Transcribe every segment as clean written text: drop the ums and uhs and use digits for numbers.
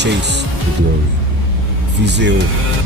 chase the glory. Visez haut.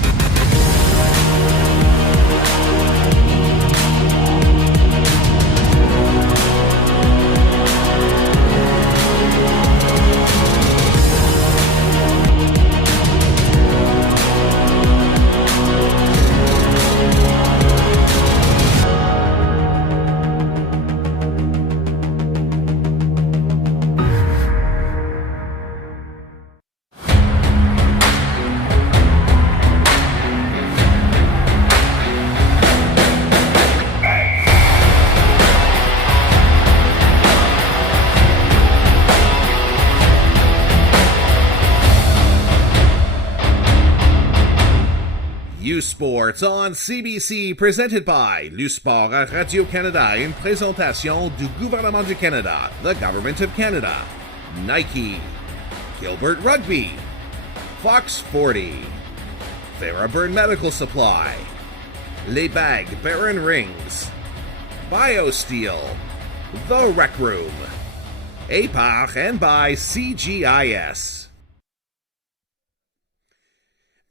Sports on CBC, presented by Sport à Radio-Canada, une présentation du gouvernement du Canada, the Government of Canada, Nike, Gilbert Rugby, Fox 40, Thunderbird Medical Supply, Les Bagues Baron Rings, BioSteel, The Rec Room, APAR, and by CGIS.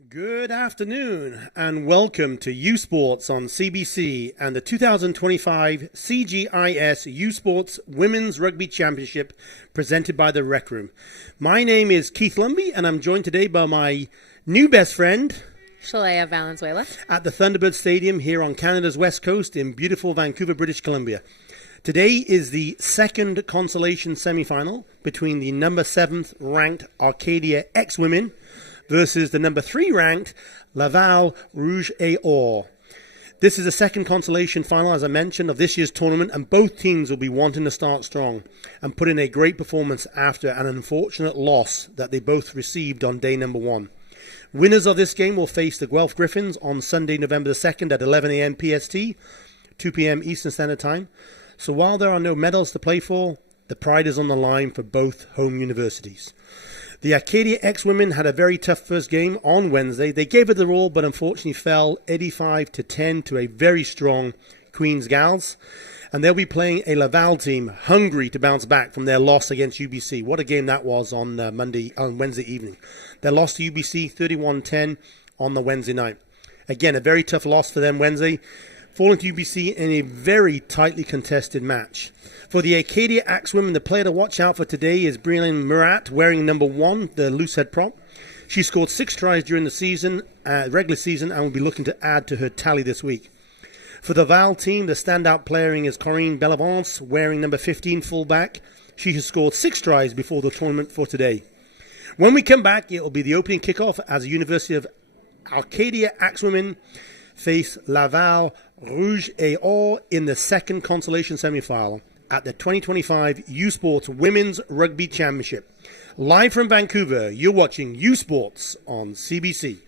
Good afternoon and welcome to U Sports on CBC and the 2025 CGIS U Sports Women's Rugby Championship presented by the Rec Room. My name is Keith Lumby and I'm joined today by my new best friend, Shalaya Valenzuela, at the Thunderbird Stadium here on Canada's West Coast in beautiful Vancouver, British Columbia. Today is the second Consolation semi-final between the number 7th ranked Acadia Axewomen versus the number 3 ranked Laval Rouge et Or. This is the second consolation final, as I mentioned, of this year's tournament, and both teams will be wanting to start strong and put in a great performance after an unfortunate loss that they both received on day number 1. Winners of this game will face the Guelph Griffins on Sunday, November the 2nd at 11 a.m. PST, 2 p.m. Eastern Standard Time. So while there are no medals to play for, the pride is on the line for both home universities. The Acadia Axewomen had a very tough first game on Wednesday. They gave it their all, but unfortunately fell 85-10 to a very strong Queen's Gals. And they'll be playing a Laval team hungry to bounce back from their loss against UBC. What a game that was on Wednesday evening. They lost to UBC 31-10 on the Wednesday night. Again, a very tough loss for them Wednesday, falling to UBC in a very tightly contested match. For the Acadia Axewomen, the player to watch out for today is Breland Murat, wearing number 1, the loosehead prop. She scored 6 tries during the season, regular season, and will be looking to add to her tally this week. For the Val team, the standout player is Corinne Bellavance, wearing number 15 fullback. She has scored 6 tries before the tournament for today. When we come back, it will be the opening kickoff as the University of Acadia Axewomen face Laval Rouge et Or in the second consolation semi-final at the 2025 U Sports Women's Rugby Championship. Live from Vancouver, you're watching U Sports on CBC.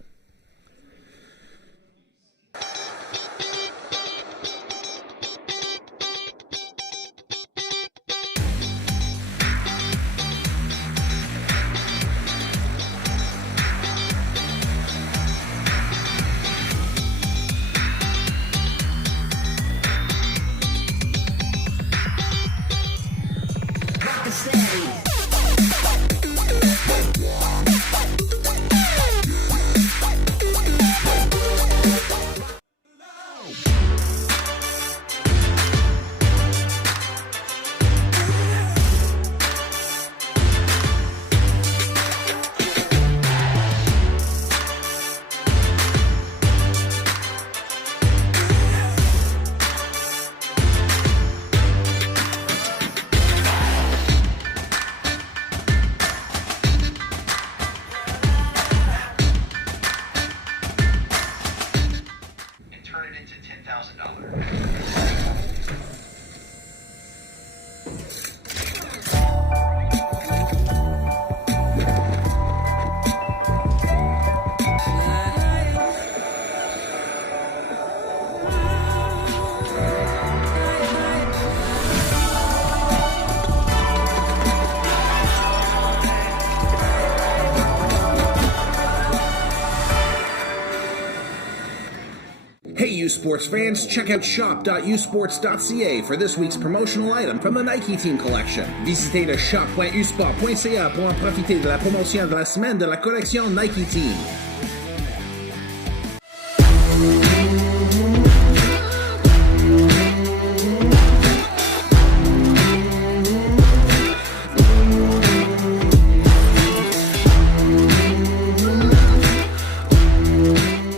U Sports fans, check out shop.usports.ca for this week's promotional item from the Nike Team Collection. Visitez le shop.usport.ca pour en profiter de la promotion de la semaine de la collection Nike Team.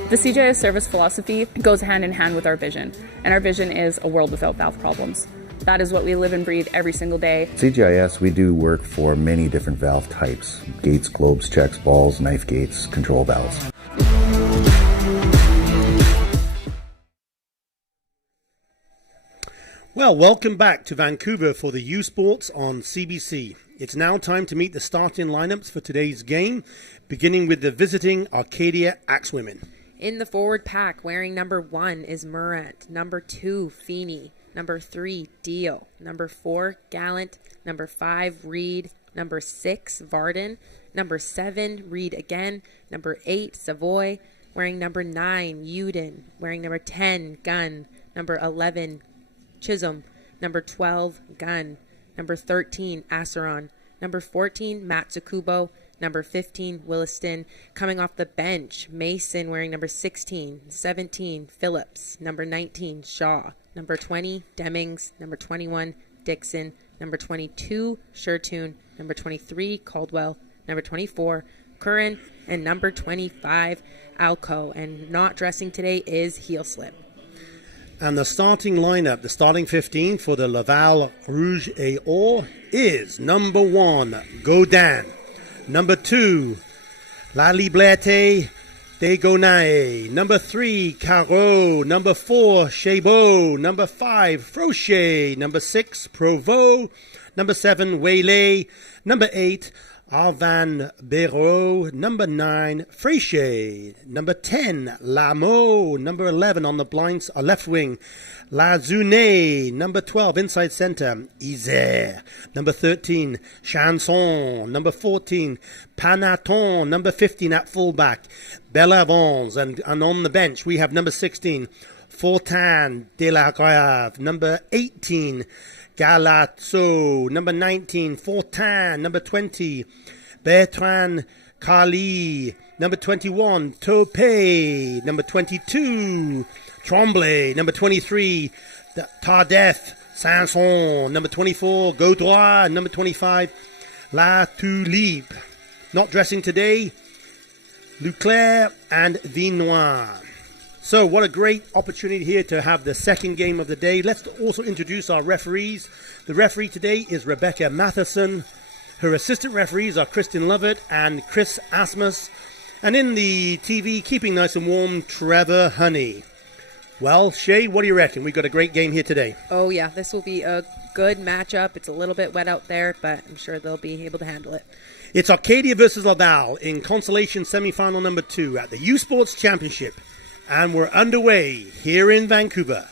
The CJS service philosophy goes hand in hand with our vision, and our vision is a world without valve problems. That is what we live and breathe every single day. CGIS, we do work for many different valve types: gates, globes, checks, balls, knife gates, control valves. Well, welcome back to Vancouver for the U Sports on CBC. It's now time to meet the starting lineups for today's game, beginning with the visiting Acadia Axewomen. In the forward pack, wearing number 1 is Morant, number 2, Feeney, number 3, Deal, number 4, Gallant, number 5, Reed, number 6, Varden, number 7, Reed again, number 8, Savoy, wearing number 9, Uden, wearing number 10, Gunn, number 11, Chisholm, number 12, Gunn, number 13, Asseron, number 14, Matsukubo, number 15, Williston. Coming off the bench, Mason wearing number 16, 17, Phillips, number 19, Shaw, number 20, Demings, number 21, Dixon, number 22, Shertoon, number 23, Caldwell, number 24, Curran, and number 25, Alco. And not dressing today is Heel Slip. And the starting lineup, the starting 15 for the Laval Rouge et Or is number 1, Godin. Number 2, La Liberté de Gonaï. Number 3, Caro. Number 4, Chabot. Number 5, Frochet. Number 6, Provost. Number 7, Waylay. Number 8, Arvan Béraud. Number 9, Frachet. Number 10, Lameau. Number 11 on the left wing, Lazune. Number 12, inside center, Isère. Number 13, Chanson. Number 14, Panaton. Number 15 at fullback, Bellavance. And on the bench, we have number 16, Fortin de la Grave. Number 18, Galazzo. Number 19, Fortin. Number 20, Bertrand Carly. Number 21, Topé. Number 22, Tremblay. Number 23, Tardef Sanson. Number 24, Gaudroy. Number 25, La Tulipe. Not dressing today, Leclerc and Vinois. So what a great opportunity here to have the second game of the day. Let's also introduce our referees. The referee today is Rebecca Matheson. Her assistant referees are Kristen Lovett and Chris Asmus. And in the TV, keeping nice and warm, Trevor Honey. Well, Shay, what do you reckon? We've got a great game here today. Oh yeah, this will be a good matchup. It's a little bit wet out there, but I'm sure they'll be able to handle it. It's Acadia versus Laval in Consolation semifinal number 2 at the U Sports Championship. And we're underway here in Vancouver.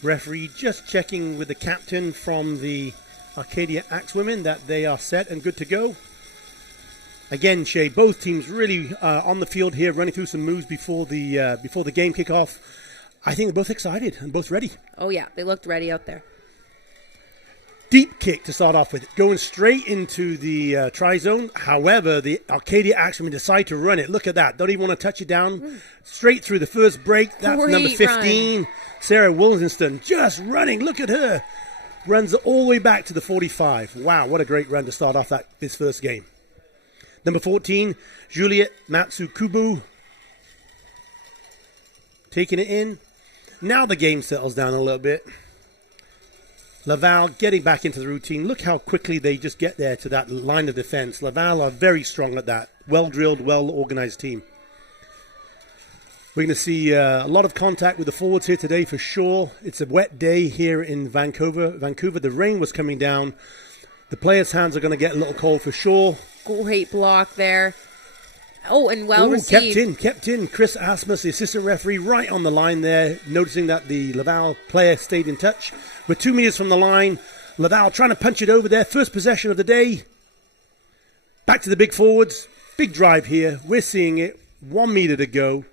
Referee just checking with the captain from the Acadia Axewomen that they are set and good to go. Again, Shay, both teams really on the field here, running through some moves before the game kickoff. I think they're both excited and both ready. Oh yeah, they looked ready out there. Deep kick to start off with, going straight into the try zone. However, the Acadia Axewomen decide to run it. Look at that. Don't even want to touch it down. Straight through the first break. That's Great number 15, run. Sarah Williamston, just running. Look at her. Runs all the way back to the 45. Wow, what a great run to start off this first game. Number 14, Juliet Matsukubu. Taking it in. Now the game settles down a little bit. Laval getting back into the routine. Look how quickly they just get there to that line of defense. Laval are very strong at that. Well-drilled, well-organized team. We're going to see a lot of contact with the forwards here today for sure. It's a wet day here in Vancouver. The rain was coming down. The players' hands are going to get a little cold for sure. Great block there. Oh, and well received. Kept in. Chris Asmus, the assistant referee, right on the line there, noticing that the Laval player stayed in touch. We're 2 meters from the line. Laval trying to punch it over there. First possession of the day. Back to the big forwards. Big drive here. We're seeing it. 1 meter to go.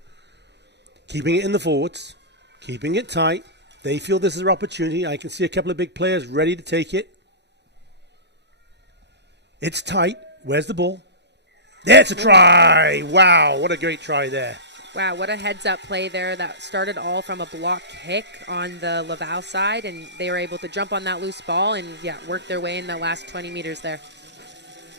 Keeping it in the forwards. Keeping it tight. They feel this is their opportunity. I can see a couple of big players ready to take it. It's tight. Where's the ball? There's a try. Wow, what a great try there. Wow, what a heads-up play there. That started all from a block kick on the Laval side, and they were able to jump on that loose ball and, work their way in the last 20 meters there.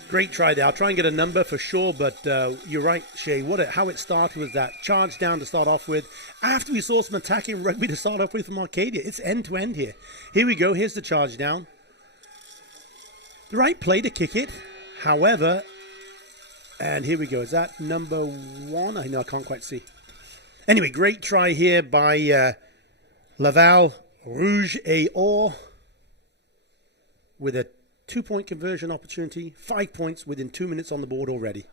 Great try there. I'll try and get a number for sure, but you're right, Shay. How it started was that charge down to start off with. After we saw some attacking rugby to start off with from Acadia, it's end-to-end here. Here we go. Here's the charge down. The right play to kick it. However, and here we go. Is that number 1? I know I can't quite see. Anyway, great try here by Laval Rouge et Or with a 2-point conversion opportunity. 5 points within 2 minutes on the board already.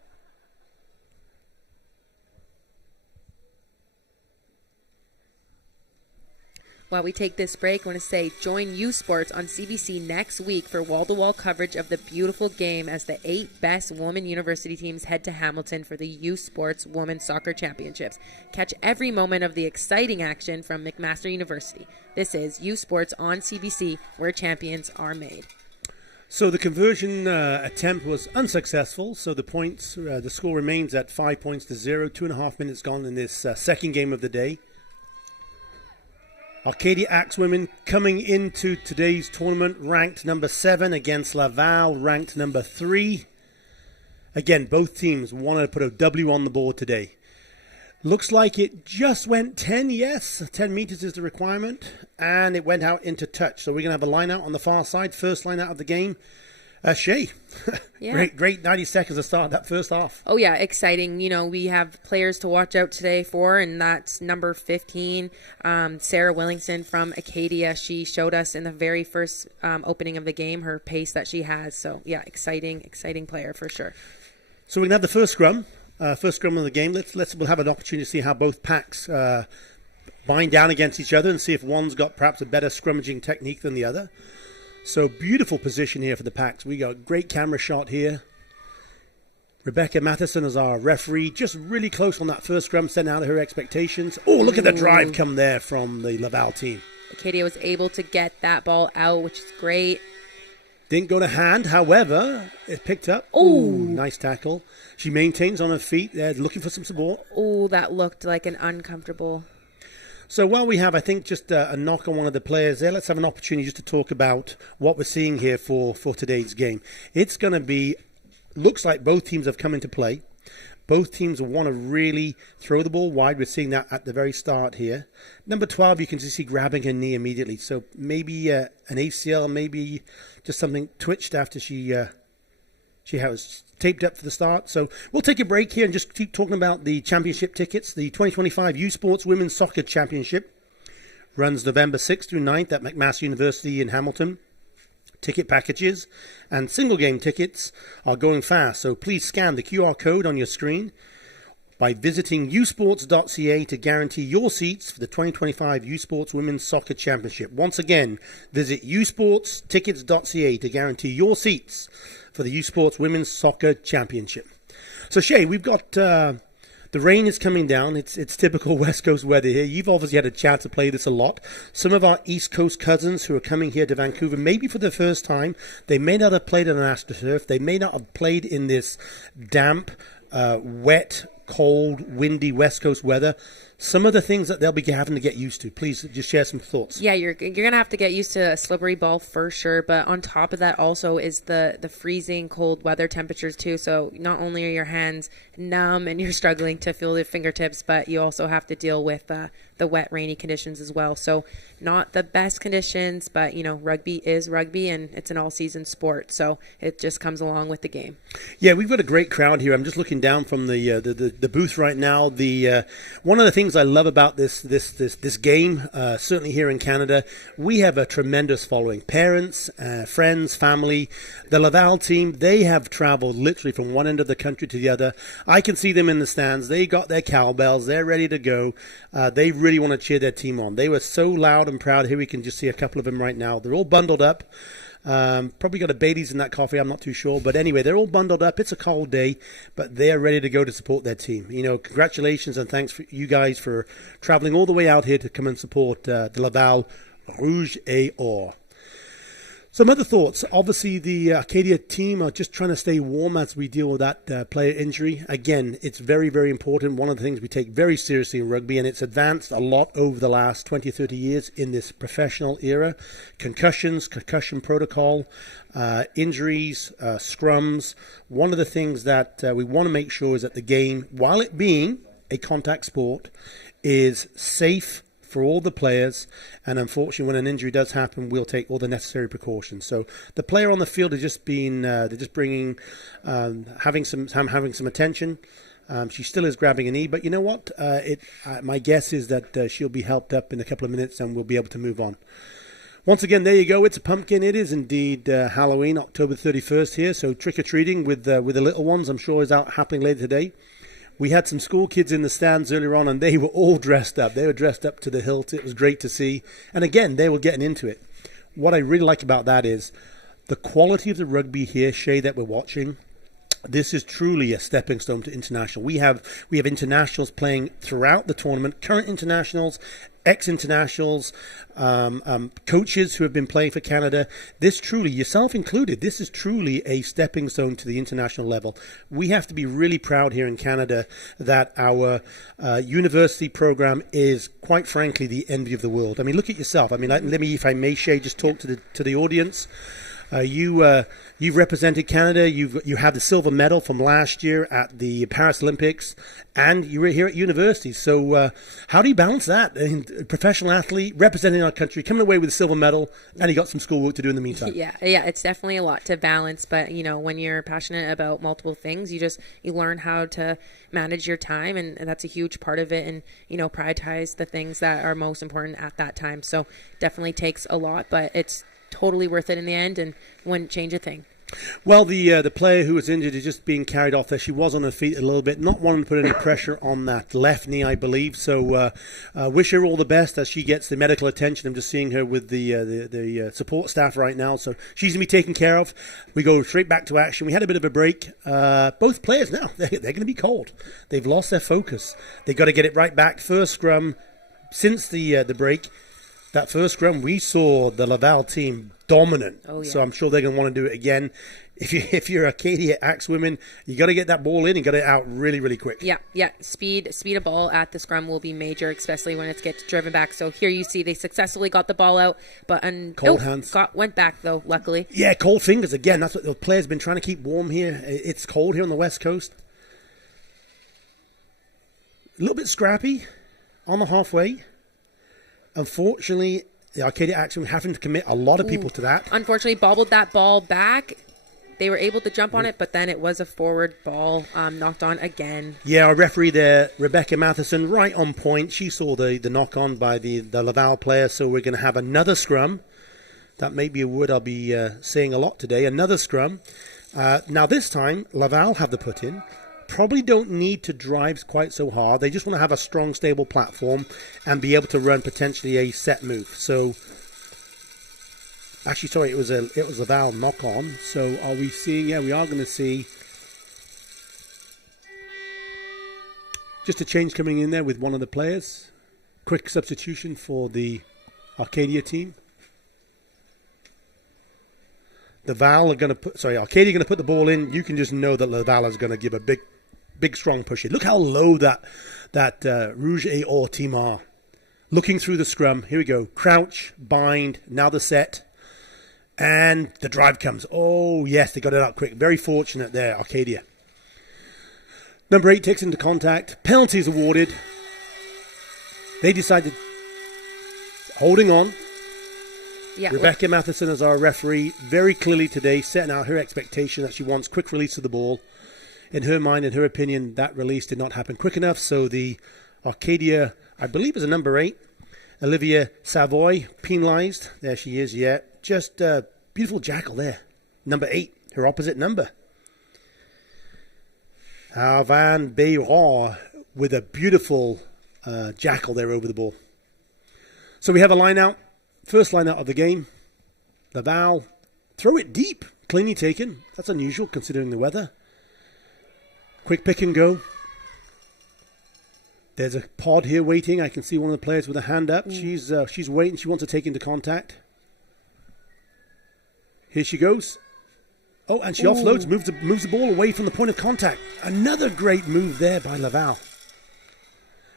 While we take this break, I want to say join U Sports on CBC next week for wall-to-wall coverage of the beautiful game as the 8 best women university teams head to Hamilton for the U Sports Women's Soccer Championships. Catch every moment of the exciting action from McMaster University. This is U Sports on CBC, where champions are made. So the conversion attempt was unsuccessful, so the score remains at 5 points to 0. 2.5 minutes gone in this second game of the day. Acadia Axewomen coming into today's tournament ranked number 7 against Laval ranked number 3. Again, both teams wanted to put a W on the board today. Looks like it just went 10, yes. 10 meters is the requirement. And it went out into touch. So we're going to have a line out on the far side. First line out of the game. Shay, great 90 seconds to start that first half. Oh, yeah, exciting. You know, we have players to watch out today for, and that's number 15, Sarah Willingson from Acadia. She showed us in the very first opening of the game her pace that she has. So, yeah, exciting player for sure. So we're going to have the first scrum of the game. We'll have an opportunity to see how both packs bind down against each other and see if one's got perhaps a better scrummaging technique than the other. So beautiful position here for the Packs. We got a great camera shot here. Rebecca Matheson is our referee. Just really close on that first scrum, setting out of her expectations. Oh, look at the drive come there from the Laval team. Acadia was able to get that ball out, which is great. Didn't go to hand, however, it picked up. Oh, nice tackle. She maintains on her feet there, looking for some support. Oh, that looked like an uncomfortable. So while we have, I think, just a knock on one of the players there, let's have an opportunity just to talk about what we're seeing here for today's game. It's going to be, looks like both teams have come into play. Both teams want to really throw the ball wide. We're seeing that at the very start here. Number 12, you can just see grabbing her knee immediately. So maybe an ACL, maybe just something twitched after she was taped up for the start. So we'll take a break here and just keep talking about the championship tickets. The 2025 U Sports Women's Soccer Championship runs November 6th through 9th at McMaster University in Hamilton. Ticket packages and single game tickets are going fast, so please scan the QR code on your screen by visiting usports.ca to guarantee your seats for the 2025 U Sports Women's Soccer Championship. Once again, visit usportstickets.ca to guarantee your seats for the U Sports Women's Soccer Championship. So Shay, we've got the rain is coming down. It's typical West Coast weather here. You've obviously had a chance to play this a lot. Some of our East Coast cousins who are coming here to Vancouver, maybe for the first time, they may not have played on an AstroTurf. They may not have played in this damp, wet, cold, windy West Coast weather. Some of the things that they'll be having to get used to. Please just share some thoughts. Yeah, you're going to have to get used to a slippery ball for sure. But on top of that also is the freezing cold weather temperatures too. So not only are your hands numb and you're struggling to feel the fingertips, but you also have to deal with the wet, rainy conditions as well. So not the best conditions, but, you know, rugby is rugby and it's an all-season sport. So it just comes along with the game. Yeah, we've got a great crowd here. I'm just looking down from the booth right now. One of the things I love about this game, certainly here in Canada, we have a tremendous following. Parents, friends, family. The Laval team, they have traveled literally from one end of the country to the other. I can see them in the stands. They got their cowbells. They're ready to go. They really want to cheer their team on. They were so loud and proud. Here we can just see a couple of them right now. They're all bundled up. Probably got a Bailey's in that coffee, I'm not too sure. But anyway, they're all bundled up. It's a cold day, but they're ready to go to support their team. Congratulations and thanks for you guys for traveling all the way out here to come and support the Laval Rouge et Or. Some other thoughts. Obviously, the Acadia team are just trying to stay warm as we deal with that player injury. Again, it's very, very important. One of the things we take very seriously in rugby, and it's advanced a lot over the last 20, 30 years in this professional era. Concussions, concussion protocol, injuries, scrums. One of the things that we want to make sure is that the game, while it being a contact sport, is safe for all the players, and unfortunately when an injury does happen, we'll take all the necessary precautions. So the player on the field is just being they're just bringing having some attention. She still is grabbing a knee, but you know what, my guess is that she'll be helped up in a couple of minutes and we'll be able to move on. Once again, there you go. It's a pumpkin. It is indeed Halloween, October 31st here, so trick-or-treating with the little ones, I'm sure, is out happening later today. We had some school kids in the stands earlier on, and they were all dressed up. They were dressed up to the hilt. It was great to see. And again, they were getting into it. What I really like about that is the quality of the rugby here, Shay, that we're watching. This is truly a stepping stone to international. We have internationals playing throughout the tournament, current internationals, ex-internationals, coaches who have been playing for Canada. This truly, yourself included, this is truly a stepping stone to the international level. We have to be really proud here in Canada that our university program is, quite frankly, the envy of the world. I mean, look at yourself. I mean, let me, if I may, Shay, just talk to the audience. You've represented Canada. You have the silver medal from last year at the Paris Olympics, and you were here at university. So how do you balance that? A professional athlete representing our country, coming away with a silver medal, and you got some schoolwork to do in the meantime. Yeah, it's definitely a lot to balance. But when you're passionate about multiple things, you learn how to manage your time, and that's a huge part of it. And prioritize the things that are most important at that time. So definitely takes a lot, but it's totally worth it in the end and wouldn't change a thing. Well, the player who was injured is just being carried off there. She was on her feet a little bit, not wanting to put any pressure on that left knee, I believe. So wish her all the best as she gets the medical attention. I'm just seeing her with the support staff right now. So she's going to be taken care of. We go straight back to action. We had a bit of a break. Both players now, they're going to be cold. They've lost their focus. They've got to get it right back. First scrum since the break. That first scrum, we saw the Laval team dominant. Oh, yeah. So I'm sure they're going to want to do it again. If you're Acadia Axewomen, you got to get that ball in and get it out really, really quick. Yeah. Speed of ball at the scrum will be major, especially when it gets driven back. So here you see they successfully got the ball out, but cold hands. Went back though, luckily. Yeah, cold fingers again. That's what the players have been trying to keep warm here. It's cold here on the West Coast. A little bit scrappy on the halfway. Unfortunately, the Acadia Axewomen having to commit a lot of people to that. Unfortunately, bobbled that ball back. They were able to jump on it, but then it was a forward ball knocked on again. Yeah, our referee there, Rebecca Matheson, right on point. She saw the knock on by the Laval player, so we're going to have another scrum. That may be a word I'll be saying a lot today. Another scrum. Now this time, Laval have the put in. Probably don't need to drive quite so hard. They just want to have a strong, stable platform and be able to run potentially a set move. So, actually, sorry, it was a Laval knock on. So, are we seeing? Yeah, we are going to see just a change coming in there with one of the players. Quick substitution for the Acadia team. Acadia are going to put the ball in. You can just know that Laval is going to give a big strong push in. Look how low that Rouge et Or team are. Looking through the scrum. Here we go. Crouch, bind, now the set. And the drive comes. Oh, yes, they got it out quick. Very fortunate there, Acadia. Number 8 takes into contact. Penalties awarded. They decided holding on. Yeah, Rebecca Matheson is our referee, very clearly today setting out her expectation that she wants quick release of the ball. In her mind, in her opinion, that release did not happen quick enough, so the Acadia, I believe is a number 8, Olivia Savoy, penalised. There she is, yeah. Just a beautiful jackal there. Number 8, her opposite number. Van Bayron with a beautiful jackal there over the ball. So we have a line out. First line out of the game. Laval throw it deep. Cleanly taken. That's unusual considering the weather. Quick pick and go. There's a pod here waiting. I can see one of the players with a hand up. She's waiting. She wants to take into contact. Here she goes. Oh, and she offloads, moves the ball away from the point of contact. Another great move there by Laval.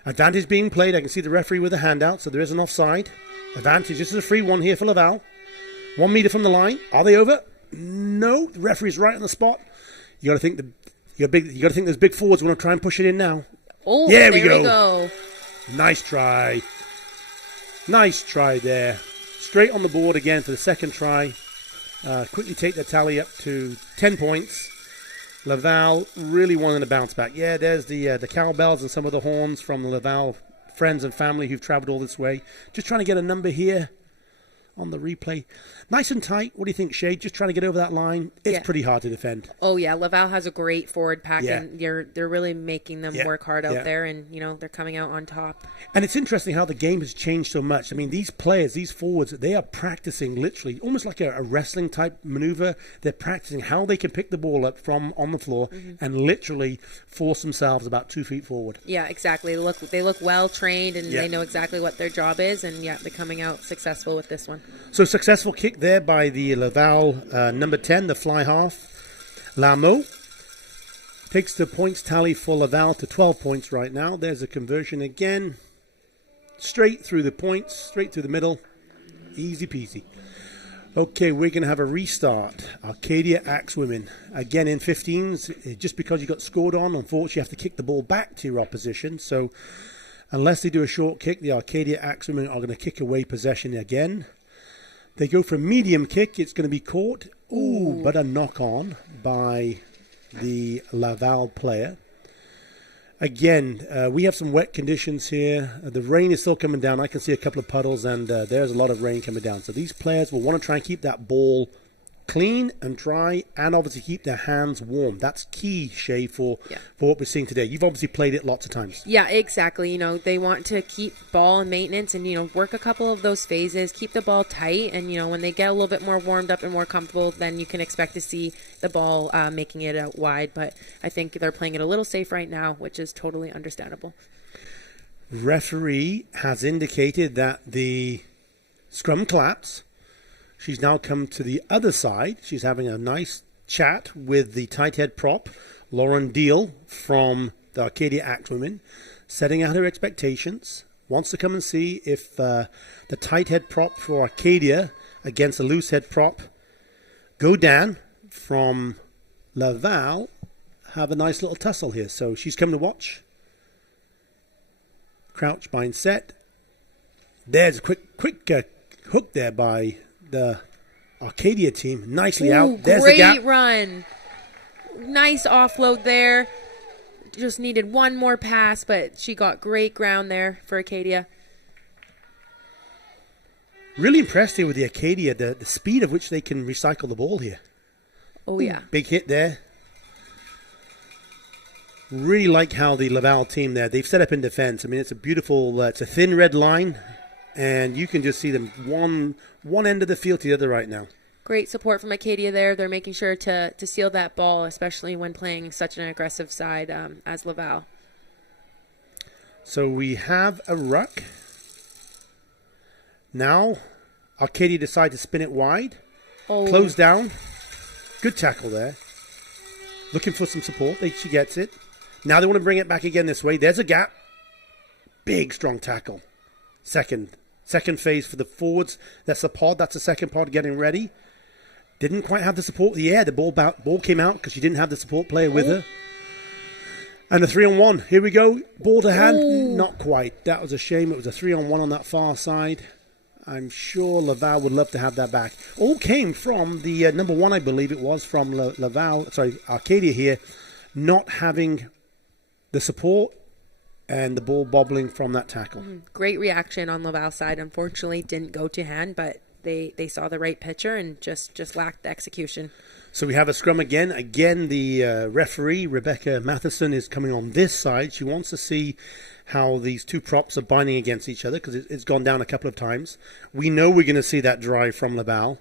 Advantage being played. I can see the referee with a hand out, so there is an offside. Advantage. This is a free one here for Laval. 1 meter from the line. Are they over? No. The referee's right on the spot. You got to think those big forwards want to try and push it in now. Oh, yeah, there we go. Nice try. Nice try there. Straight on the board again for the second try. Quickly take their tally up to 10 points. Laval really wanting to bounce back. Yeah, there's the cowbells and some of the horns from the Laval friends and family who've traveled all this way. Just trying to get a number here on the replay. Nice and tight. What do you think, Shay? Just trying to get over that line. It's pretty hard to defend. Oh, yeah. Laval has a great forward pack, and they're really making them work hard out there, and, they're coming out on top. And it's interesting how the game has changed so much. I mean, these players, these forwards, they are practicing literally almost like a wrestling type maneuver. They're practicing how they can pick the ball up from on the floor and literally force themselves about 2 feet forward. Yeah, exactly. They look well trained, and they know exactly what their job is, and they're coming out successful with this one. So successful kick there by the Laval number 10, the fly half. Lameau takes the points tally for Laval to 12 points right now. There's a conversion again. Straight through the points, straight through the middle. Easy peasy. Okay, we're going to have a restart. Acadia Axewomen. Again in 15s. Just because you got scored on, unfortunately you have to kick the ball back to your opposition. So unless they do a short kick, the Acadia Axewomen are going to kick away possession again. They go for a medium kick. It's going to be caught. Ooh, but a knock-on by the Laval player. Again, we have some wet conditions here. The rain is still coming down. I can see a couple of puddles, and there's a lot of rain coming down. So these players will want to try and keep that ball clean and dry, and obviously keep their hands warm. That's key, Shay, for what we're seeing today. You've obviously played it lots of times. Yeah, exactly. They want to keep ball and maintenance and, work a couple of those phases, keep the ball tight, and, when they get a little bit more warmed up and more comfortable, then you can expect to see the ball making it out wide. But I think they're playing it a little safe right now, which is totally understandable. Referee has indicated that the scrum collapse. She's now come to the other side. She's having a nice chat with the tight head prop, Lauren Deal from the Acadia Axewomen, setting out her expectations. Wants to come and see if the tight head prop for Acadia against the loose head prop, Godin from Laval, have a nice little tussle here. So she's come to watch. Crouch, bind, set. There's a quick hook there by the Acadia team. Nicely out. There's the gap. Great run. Nice offload there. Just needed one more pass, but she got great ground there for Acadia. Really impressed here with the Acadia, the speed of which they can recycle the ball here. Oh, yeah. Big hit there. Really like how the Laval team there, they've set up in defense. I mean, it's a beautiful, it's a thin red line, and you can just see them one end of the field to the other right now. Great support from Acadia there. They're making sure to seal that ball, especially when playing such an aggressive side as Laval. So we have a ruck. Now, Acadia decide to spin it wide. Close down. Good tackle there. Looking for some support. She gets it. Now they want to bring it back again this way. There's a gap. Big, strong tackle. Second phase for the forwards. That's the pod. That's the second pod getting ready. Didn't quite have the support. Yeah, the ball came out because she didn't have the support player with her. And a 3-on-1. Here we go. Ball to hand. Ooh. Not quite. That was a shame. It was a 3-on-1 on that far side. I'm sure Laval would love to have that back. All came from the number one, I believe it was, from Acadia here, not having the support and the ball bobbling from that tackle. Great reaction on Laval's side. Unfortunately, didn't go to hand, but they saw the right picture and just lacked the execution. So we have a scrum again. Again, the referee, Rebecca Matheson, is coming on this side. She wants to see how these two props are binding against each other because it's gone down a couple of times. We know we're going to see that drive from Laval.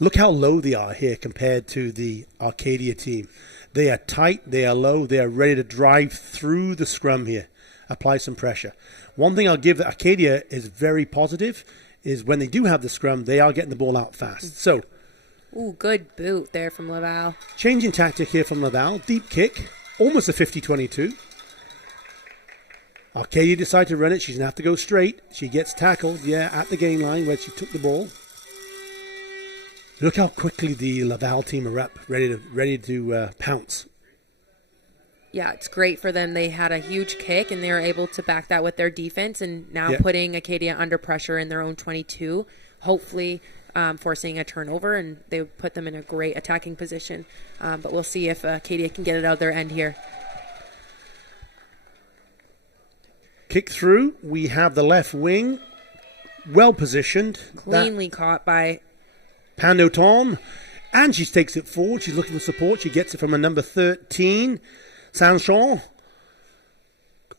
Look how low they are here compared to the Acadia team. They are tight, they are low, they are ready to drive through the scrum here, apply some pressure. One thing I'll give Acadia is very positive is when they do have the scrum, they are getting the ball out fast. So, Ooh, good boot there from Laval. changing tactic here from Laval. Deep kick, almost a 50-22. Acadia decided to run it. She's going to have to go straight. She gets tackled, at the gain line where she took the ball. Look how quickly the Laval team are up, ready to pounce. Yeah, it's great for them. They had a huge kick, and they were able to back that with their defense, and now putting Acadia under pressure in their own 22, hopefully forcing a turnover, and they would put them in a great attacking position. But we'll see if Acadia can get it out their end here. Kick through. We have the left wing, well positioned. Cleanly caught by Pandoton, and she takes it forward. She's looking for support. She gets it from a number 13, Sanchon.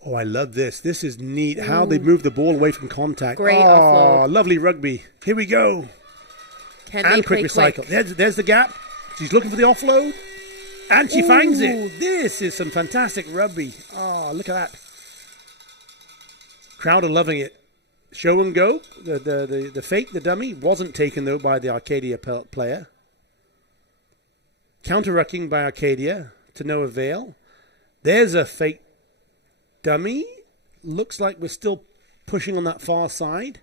Oh, I love this. This is neat. How they move the ball away from contact. Great offload. Lovely rugby. Here we go. Can And they quick play recycle. quick? There's the gap. She's looking for the offload, and she finds it. This is some fantastic rugby. Oh, look at that. Crowd are loving it. Show and go. The fake, the dummy, wasn't taken, though, by the Arcadia player. Counter-rucking by Arcadia to no avail. There's a fake dummy. Looks like we're still pushing on that far side.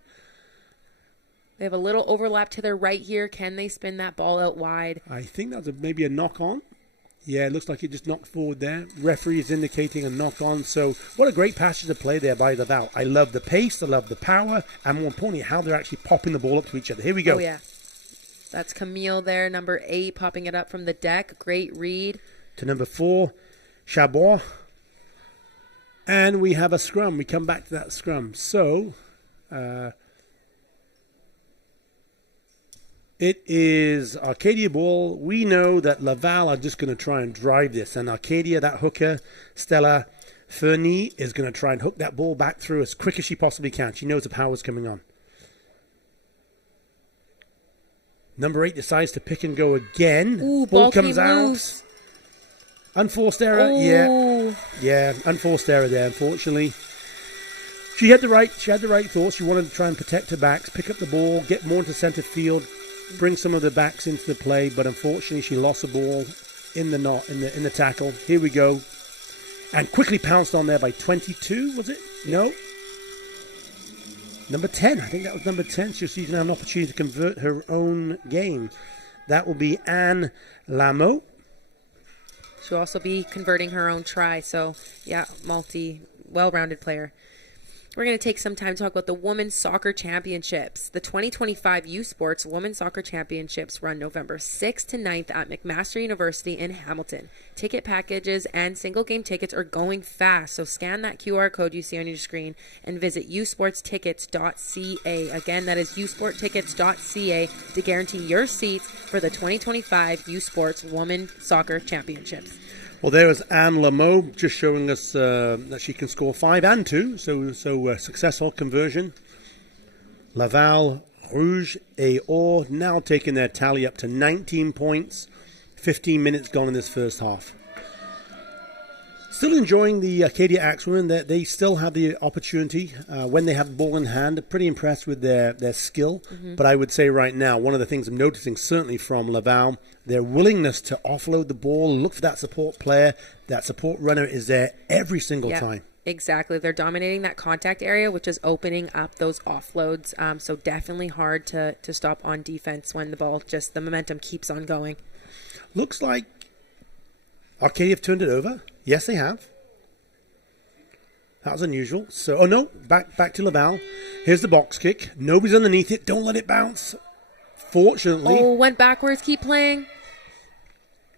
They have a little overlap to their right here. Can they spin that ball out wide? I think that's maybe a knock-on. Yeah, it looks like it just knocked forward there. Referee is indicating a knock-on. So what a great passage of play there by Laval. I love the pace, I love the power, and more importantly, how they're actually popping the ball up to each other. Here we go. Oh, yeah. That's Camille there, number 8, popping it up from the deck. Great read. To number 4, Chabot. And we have a scrum. We come back to that scrum. So, it is Arcadia ball. We know that Laval are just going to try and drive this. And Arcadia, that hooker, Stella Fernie, is going to try and hook that ball back through as quick as she possibly can. She knows the power's coming on. Number 8 decides to pick and go again. Ooh, ball ball comes came out. loose. Unforced error. Ooh. Yeah, unforced error there, unfortunately. She had the right thoughts. She wanted to try and protect her backs, pick up the ball, get more into center field, bring some of the backs into the play, but unfortunately she lost the ball in the tackle. Here we go. And quickly pounced on there by 22, was it? No. Number 10. I think that was number 10. She's using an opportunity to convert her own game. That will be Anne Lameau. She'll also be converting her own try. So, yeah, well-rounded player. We're going to take some time to talk about the Women's Soccer Championships. The 2025 U Sports Women's Soccer Championships run November 6th to 9th at McMaster University in Hamilton. Ticket packages and single-game tickets are going fast, so scan that QR code you see on your screen and visit usportstickets.ca. Again, that is usporttickets.ca to guarantee your seats for the 2025 U Sports Women's Soccer Championships. Well, there was Anne Lameau just showing us that she can score 5 and 2, so successful conversion. Laval Rouge et Or now taking their tally up to 19 points, 15 minutes gone in this first half. Still enjoying the Acadia Axewomen, that they still have the opportunity when they have the ball in hand. Pretty impressed with their skill. But I would say right now, one of the things I'm noticing certainly from Laval, their willingness to offload the ball, look for that support player, that support runner is there every single time. Exactly. They're dominating that contact area, which is opening up those offloads. So definitely hard to stop on defense when the momentum keeps on going. Looks like Arcadia have turned it over. Yes, they have. That was unusual. So, oh no, back to Laval. Here's the box kick. Nobody's underneath it. Don't let it bounce. Fortunately. Oh, went backwards. Keep playing.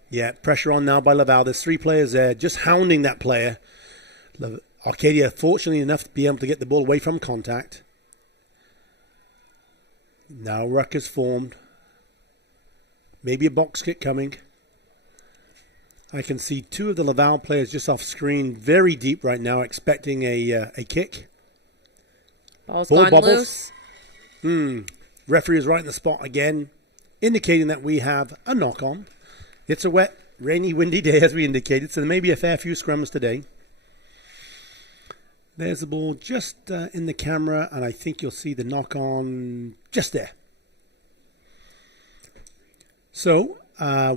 Yeah, pressure on now by Laval. There's 3 players there just hounding that player. Arcadia, fortunately enough to be able to get the ball away from contact. Now ruck is formed. Maybe a box kick coming. I can see 2 of the Laval players just off screen, very deep right now, expecting a kick. Ball's gone loose. Referee is right in the spot again. indicating that we have a knock-on. It's a wet, rainy, windy day, as we indicated, so there may be a fair few scrums today. There's the ball just in the camera, and I think you'll see the knock-on just there. So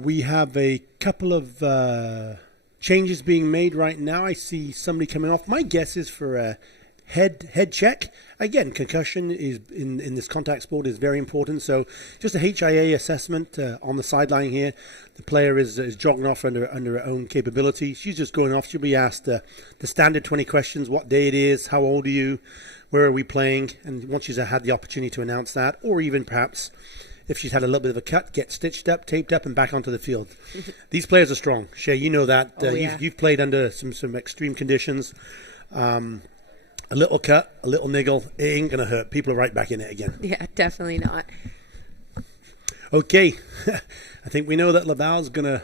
we have a couple of changes being made right now. I see somebody coming off. My guess is for a head check. Again, concussion is in this contact sport is very important. So just a HIA assessment on the sideline here. The player is jogging off under her own capability. She's just going off. She'll be asked the standard 20 questions: what day it is, how old are you, where are we playing, and once she's had the opportunity to announce that, or even perhaps if she's had a little bit of a cut, get stitched up, taped up, and back onto the field. These players are strong. Shay, you know that. You've played under some extreme conditions. A little cut, a little niggle, it ain't going to hurt. People are right back in it again. Yeah, definitely not. Okay, I think we know that Laval's going to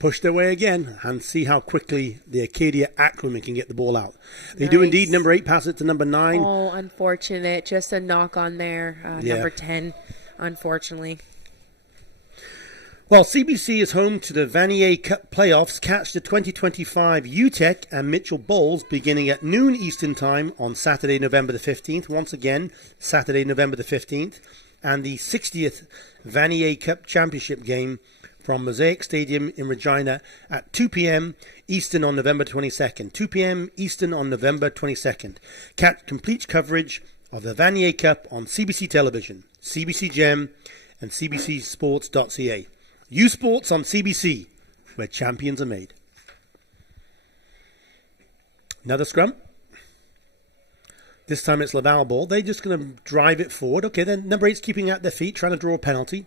push their way again and see how quickly the Acadia Axewomen can get the ball out. They do indeed. Number 8 passes it to number 9. Oh, unfortunate. Just a knock on there. Number 10, unfortunately. Well, CBC is home to the Vanier Cup playoffs. Catch the 2025 UTEC and Mitchell Bowls beginning at noon Eastern Time on Saturday, November the 15th. Once again, Saturday, November the 15th. And the 60th Vanier Cup Championship game from Mosaic Stadium in Regina at 2 p.m. Eastern on November 22nd. 2 p.m. Eastern on November 22nd. Catch complete coverage of the Vanier Cup on CBC Television, CBC Gem, and cbcsports.ca. U Sports on CBC, where champions are made. Another scrum. This time it's Laval ball. They're just going to drive it forward. Okay, then number 8's keeping at their feet, trying to draw a penalty.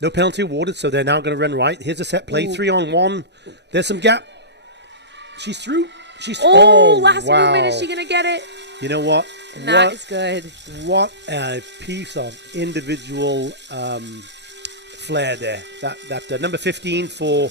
No penalty awarded, so they're now going to run right. Here's a set play, 3-on-1. There's some gap. She's through. Last moment, is she going to get it? You know what? That is good. What a piece of individual flair there. That number 15 for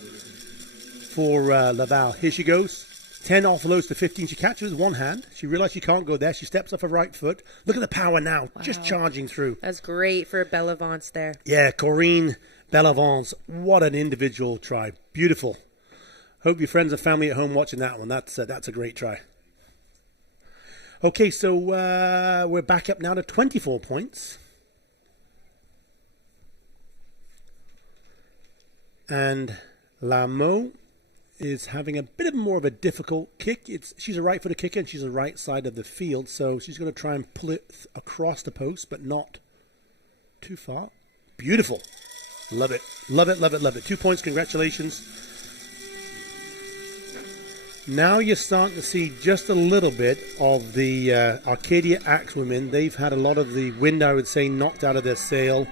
Laval. Here she goes. 10 offloads to 15. She catches with one hand. She realizes she can't go there. She steps off her right foot. Look at the power now. Wow. Just charging through. That's great for Bellavance there. Yeah, Corinne Bellavance. What an individual try. Beautiful. Hope your friends and family at home watching that one. That's a great try. Okay, so we're back up now to 24 points. And Lamo is having a bit more of a difficult kick. She's a right-footed kicker and she's a right side of the field, so she's going to try and pull it across the post, but not too far. Beautiful. Love it. Love it, love it, love it. 2 points, congratulations. Now you're starting to see just a little bit of the Acadia Axewomen. They've had a lot of the wind, I would say, knocked out of their sail.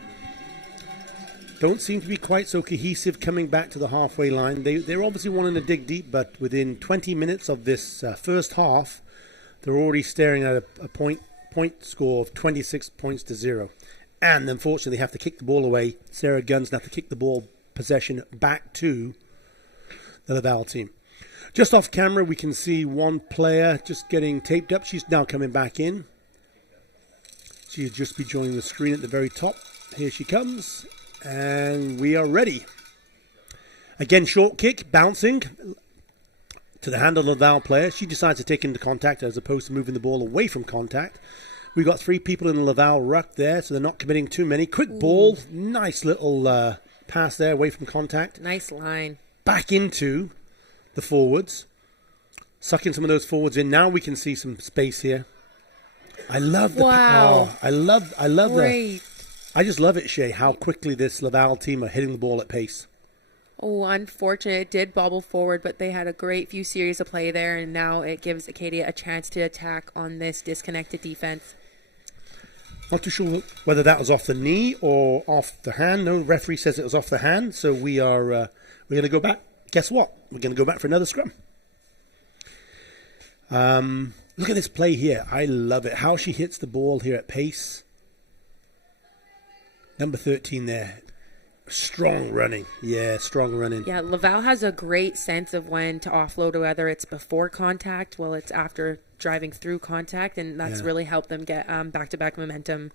Don't seem to be quite so cohesive coming back to the halfway line. They're obviously wanting to dig deep, but within 20 minutes of this first half, they're already staring at a point score of 26 points to 0. And unfortunately, they have to kick the ball away. Sarah Guns have to kick the ball possession back to the Laval team. Just off camera, we can see one player just getting taped up. She's now coming back in. She'll just be joining the screen at the very top. Here she comes. And we are ready. Again, short kick, bouncing to the hand of the Laval player. She decides to take into contact as opposed to moving the ball away from contact. We've got 3 people in the Laval ruck there, so they're not committing too many. Quick ball, nice little pass there away from contact. Nice line. Back into the forwards. Sucking some of those forwards in. Now we can see some space here. I love the I love Great. I just love it, Shay, how quickly this Laval team are hitting the ball at pace. Oh, unfortunate. It did bobble forward, but they had a great few series of play there, and now it gives Acadia a chance to attack on this disconnected defense. Not too sure whether that was off the knee or off the hand. No, the referee says it was off the hand, so we're going to go back. Guess what? We're going to go back for another scrum. Look at this play here. I love it. How she hits the ball here at pace. Number 13 there. Strong running. Yeah, strong running. Yeah, Laval has a great sense of when to offload, whether it's before contact, well, it's after driving through contact, and that's really helped them get back-to-back momentum.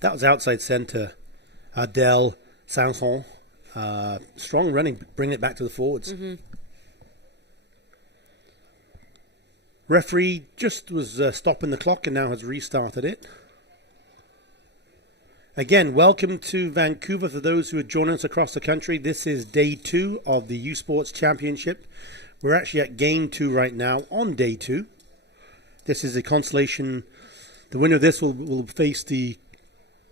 That was outside center. Adele, Sanson. Strong running, bringing it back to the forwards. Referee just was stopping the clock and now has restarted it. Again, welcome to Vancouver for those who are joining us across the country. This is day 2 of the U Sports Championship. We're actually at game 2 right now on day 2. This is a Consolation. The winner of this will face the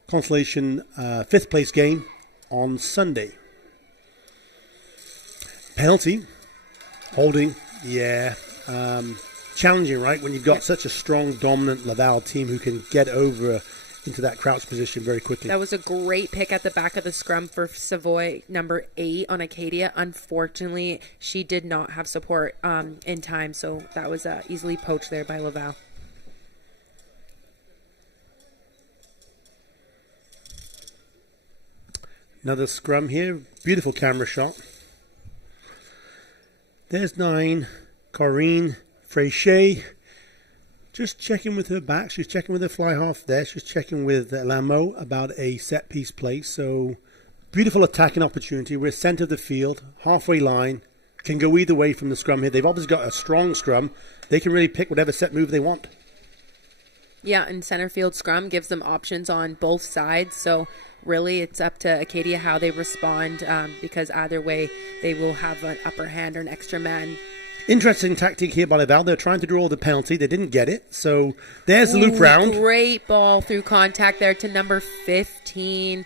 Consolation 5th place game on Sunday. Penalty. Holding. Yeah. Challenging, right? When you've got such a strong, dominant Laval team who can get over into that crouch position very quickly. That was a great pick at the back of the scrum for Savoy, number 8 on Acadia. Unfortunately, she did not have support in time, so that was easily poached there by Laval. Another scrum here. Beautiful camera shot. There's 9. Corinne Fréchet. Just checking with her back. She's checking with her fly half there. She's checking with Lameau about a set piece play. So beautiful attacking opportunity. We're center of the field, halfway line. Can go either way from the scrum here. They've obviously got a strong scrum. They can really pick whatever set move they want. Yeah, and center field scrum gives them options on both sides. So really it's up to Acadia how they respond because either way they will have an upper hand or an extra man. Interesting tactic here by Laval. They're trying to draw the penalty. They didn't get it. So there's the loop round. Great ball through contact there to number 15,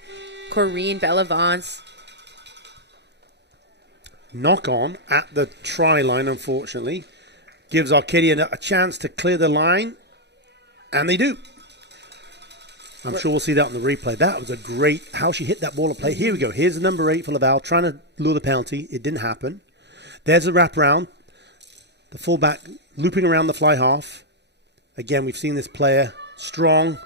Corinne Bellavance. Knock on at the try line, unfortunately. Gives Arcadia a chance to clear the line. And they do. I'm sure we'll see that on the replay. That was a great, how she hit that ball at play. Here we go. Here's the number 8 for Laval, trying to lure the penalty. It didn't happen. There's a wraparound. The fullback looping around the fly half. Again, we've seen this player strong.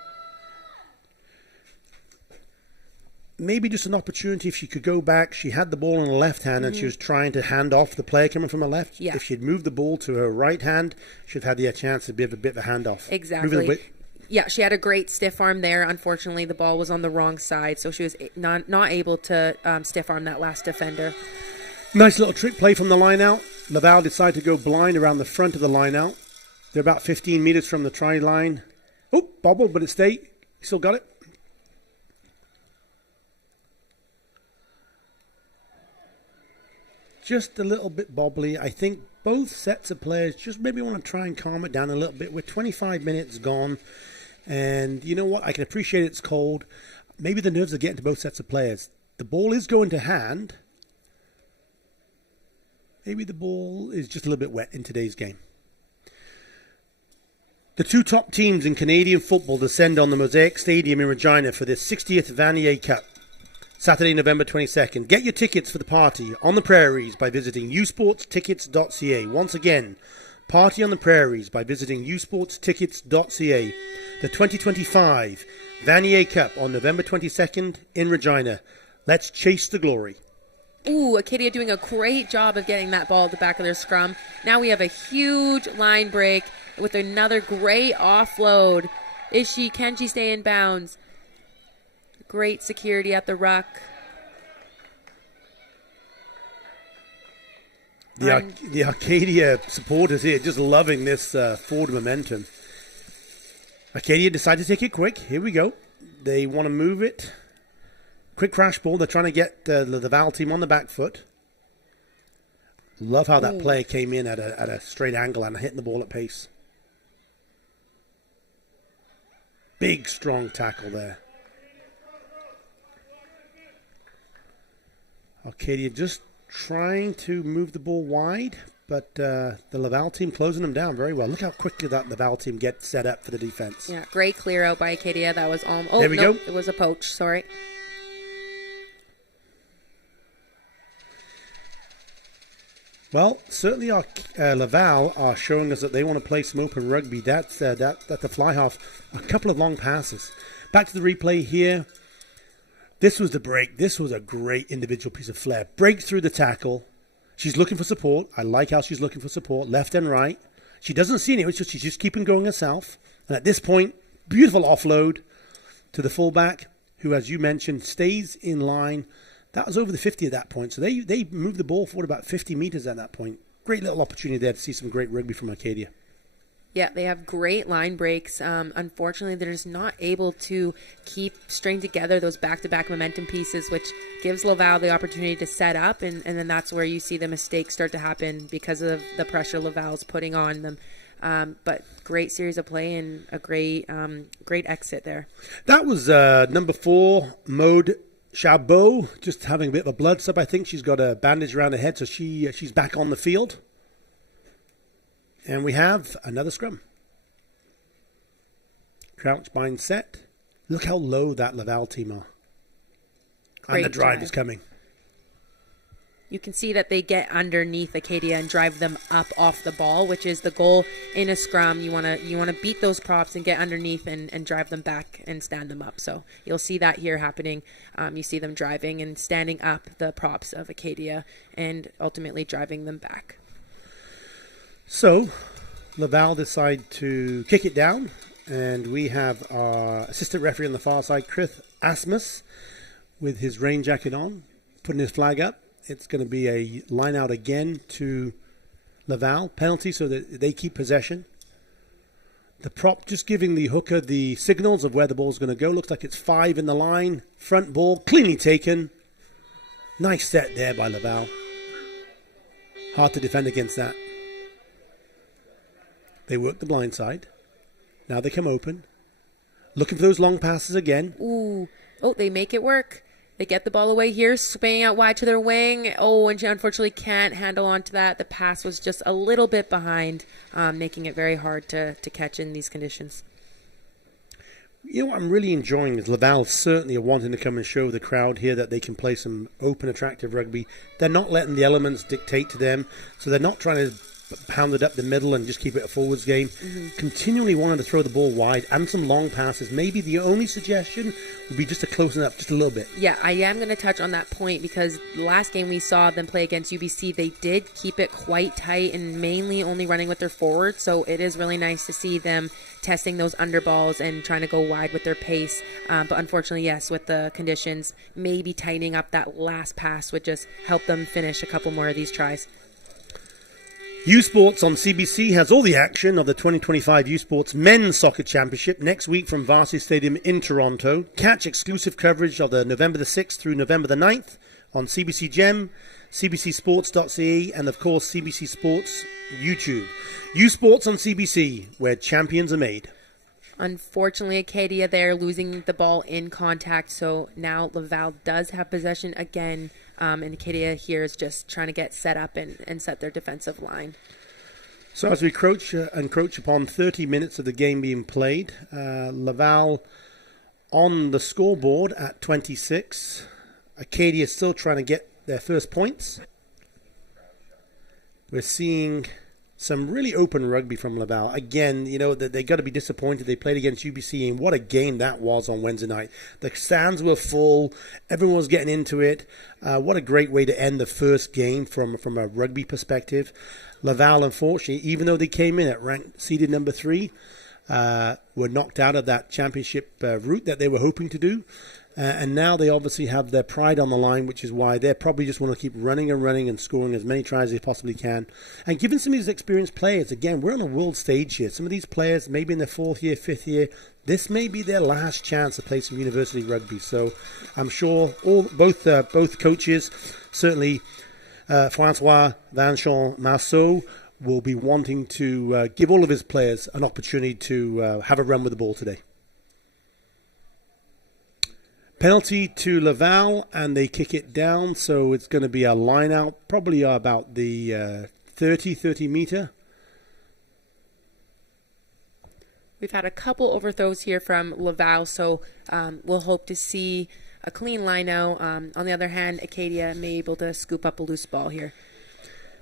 Maybe just an opportunity if she could go back. She had the ball in the left hand and she was trying to hand off the player coming from her left. Yeah. If she'd moved the ball to her right hand, she'd have had the chance to be a bit of a handoff. Exactly. Yeah, she had a great stiff arm there. Unfortunately, the ball was on the wrong side, so she was not able to stiff arm that last defender. Nice little trick play from the line out. Laval decided to go blind around the front of the line out. They're about 15 meters from the try line. Oh, bobbled, but it stayed. You still got it. Just a little bit bobbly. I think both sets of players just maybe want to try and calm it down a little bit. We're 25 minutes gone. And you know what? I can appreciate it's cold. Maybe the nerves are getting to both sets of players. The ball is going to hand. Maybe the ball is just a little bit wet in today's game. The 2 top teams in Canadian football descend on the Mosaic Stadium in Regina for the 60th Vanier Cup, Saturday, November 22nd. Get your tickets for the party on the prairies by visiting usportstickets.ca. Once again, party on the prairies by visiting usportstickets.ca. The 2025 Vanier Cup on November 22nd in Regina. Let's chase the glory. Ooh, Acadia doing a great job of getting that ball at the back of their scrum. Now we have a huge line break with another great offload. Can she stay in bounds? Great security at the ruck. The Acadia supporters here just loving this forward momentum. Acadia decided to take it quick. Here we go. They want to move it. Quick crash ball. They're trying to get the Laval team on the back foot. Love how that play came in at a straight angle and hitting the ball at pace. Big, strong tackle there. Acadia just trying to move the ball wide, but the Laval team closing them down very well. Look how quickly that Laval team gets set up for the defense. Yeah, great clear out by Acadia. That was there we go. It was a poach. Sorry. Well, certainly our Laval are showing us that they want to play some open rugby. That's the fly half. A couple of long passes. Back to the replay here. This was the break. This was a great individual piece of flair. Break through the tackle. She's looking for support. I like how she's looking for support, left and right. She doesn't see anyone. She's just keeping going herself. And at this point, beautiful offload to the fullback, who, as you mentioned, stays in line. That was over the 50 at that point. So they moved the ball forward about 50 meters at that point. Great little opportunity there to see some great rugby from Acadia. Yeah, they have great line breaks. Unfortunately, they're just not able to string together those back-to-back momentum pieces, which gives Laval the opportunity to set up, and then that's where you see the mistakes start to happen because of the pressure Laval's putting on them. But great series of play and a great exit there. That was number 4, Maude Chabot, just having a bit of a blood sub. I think she's got a bandage around her head, so she's back on the field. And we have another scrum. Crouch, bind, set. Look how low that Laval team are. And the drive is coming. You can see that they get underneath Acadia and drive them up off the ball, which is the goal in a scrum. You want to beat those props and get underneath and drive them back and stand them up. So you'll see that here happening. You see them driving and standing up the props of Acadia and ultimately driving them back. So Laval decide to kick it down, and we have our assistant referee on the far side, Chris Asmus, with his rain jacket on, putting his flag up. It's going to be a line out again to Laval. Penalty so that they keep possession. The prop just giving the hooker the signals of where the ball's going to go. Looks like it's 5 in the line. Front ball, cleanly taken. Nice set there by Laval. Hard to defend against that. They work the blind side. Now they come open. Looking for those long passes again. Ooh. Oh, they make it work. They get the ball away here, swinging out wide to their wing. Oh, and she unfortunately can't handle onto that. The pass was just a little bit behind, making it very hard to catch in these conditions. You know what I'm really enjoying is Laval certainly are wanting to come and show the crowd here that they can play some open, attractive rugby. They're not letting the elements dictate to them, so they're not trying to pound it up the middle and just keep it a forwards game. Continually wanting to throw the ball wide and some long passes. Maybe the only suggestion would be just to close it up just a little bit. Yeah, I am going to touch on that point because the last game we saw them play against UBC, they did keep it quite tight and mainly only running with their forwards. So it is really nice to see them testing those underballs and trying to go wide with their pace. But unfortunately, yes, with the conditions, maybe tightening up that last pass would just help them finish a couple more of these tries. U Sports on CBC has all the action of the 2025 U Sports Men's Soccer Championship next week from Varsity Stadium in Toronto. Catch exclusive coverage of the November the 6th through November the 9th on CBC Gem, cbcsports.ca, and of course CBC Sports YouTube. U Sports on CBC, where champions are made. Unfortunately, Acadia there losing the ball in contact, so now Laval does have possession again, and Acadia here is just trying to get set up and set their defensive line. So as we encroach upon 30 minutes of the game being played, Laval on the scoreboard at 26. Acadia still trying to get their first points. We're seeing some really open rugby from Laval. Again, you know, they got to be disappointed. They played against UBC, and what a game that was on Wednesday night. The stands were full. Everyone was getting into it. What a great way to end the first game from a rugby perspective. Laval, unfortunately, even though they came in at ranked seeded number 3, were knocked out of that championship route that they were hoping to do. And now they obviously have their pride on the line, which is why they probably just want to keep running and scoring as many tries as they possibly can. And given some of these experienced players, again, we're on a world stage here. Some of these players, maybe in their 4th year, 5th year, this may be their last chance to play some university rugby. So I'm sure both coaches, certainly Francois Vincent-Marceau, will be wanting to give all of his players an opportunity to have a run with the ball today. Penalty to Laval, and they kick it down, so it's going to be a line out, probably about the 30 meter. We've had a couple overthrows here from Laval, so we'll hope to see a clean line out. On the other hand, Acadia may be able to scoop up a loose ball here.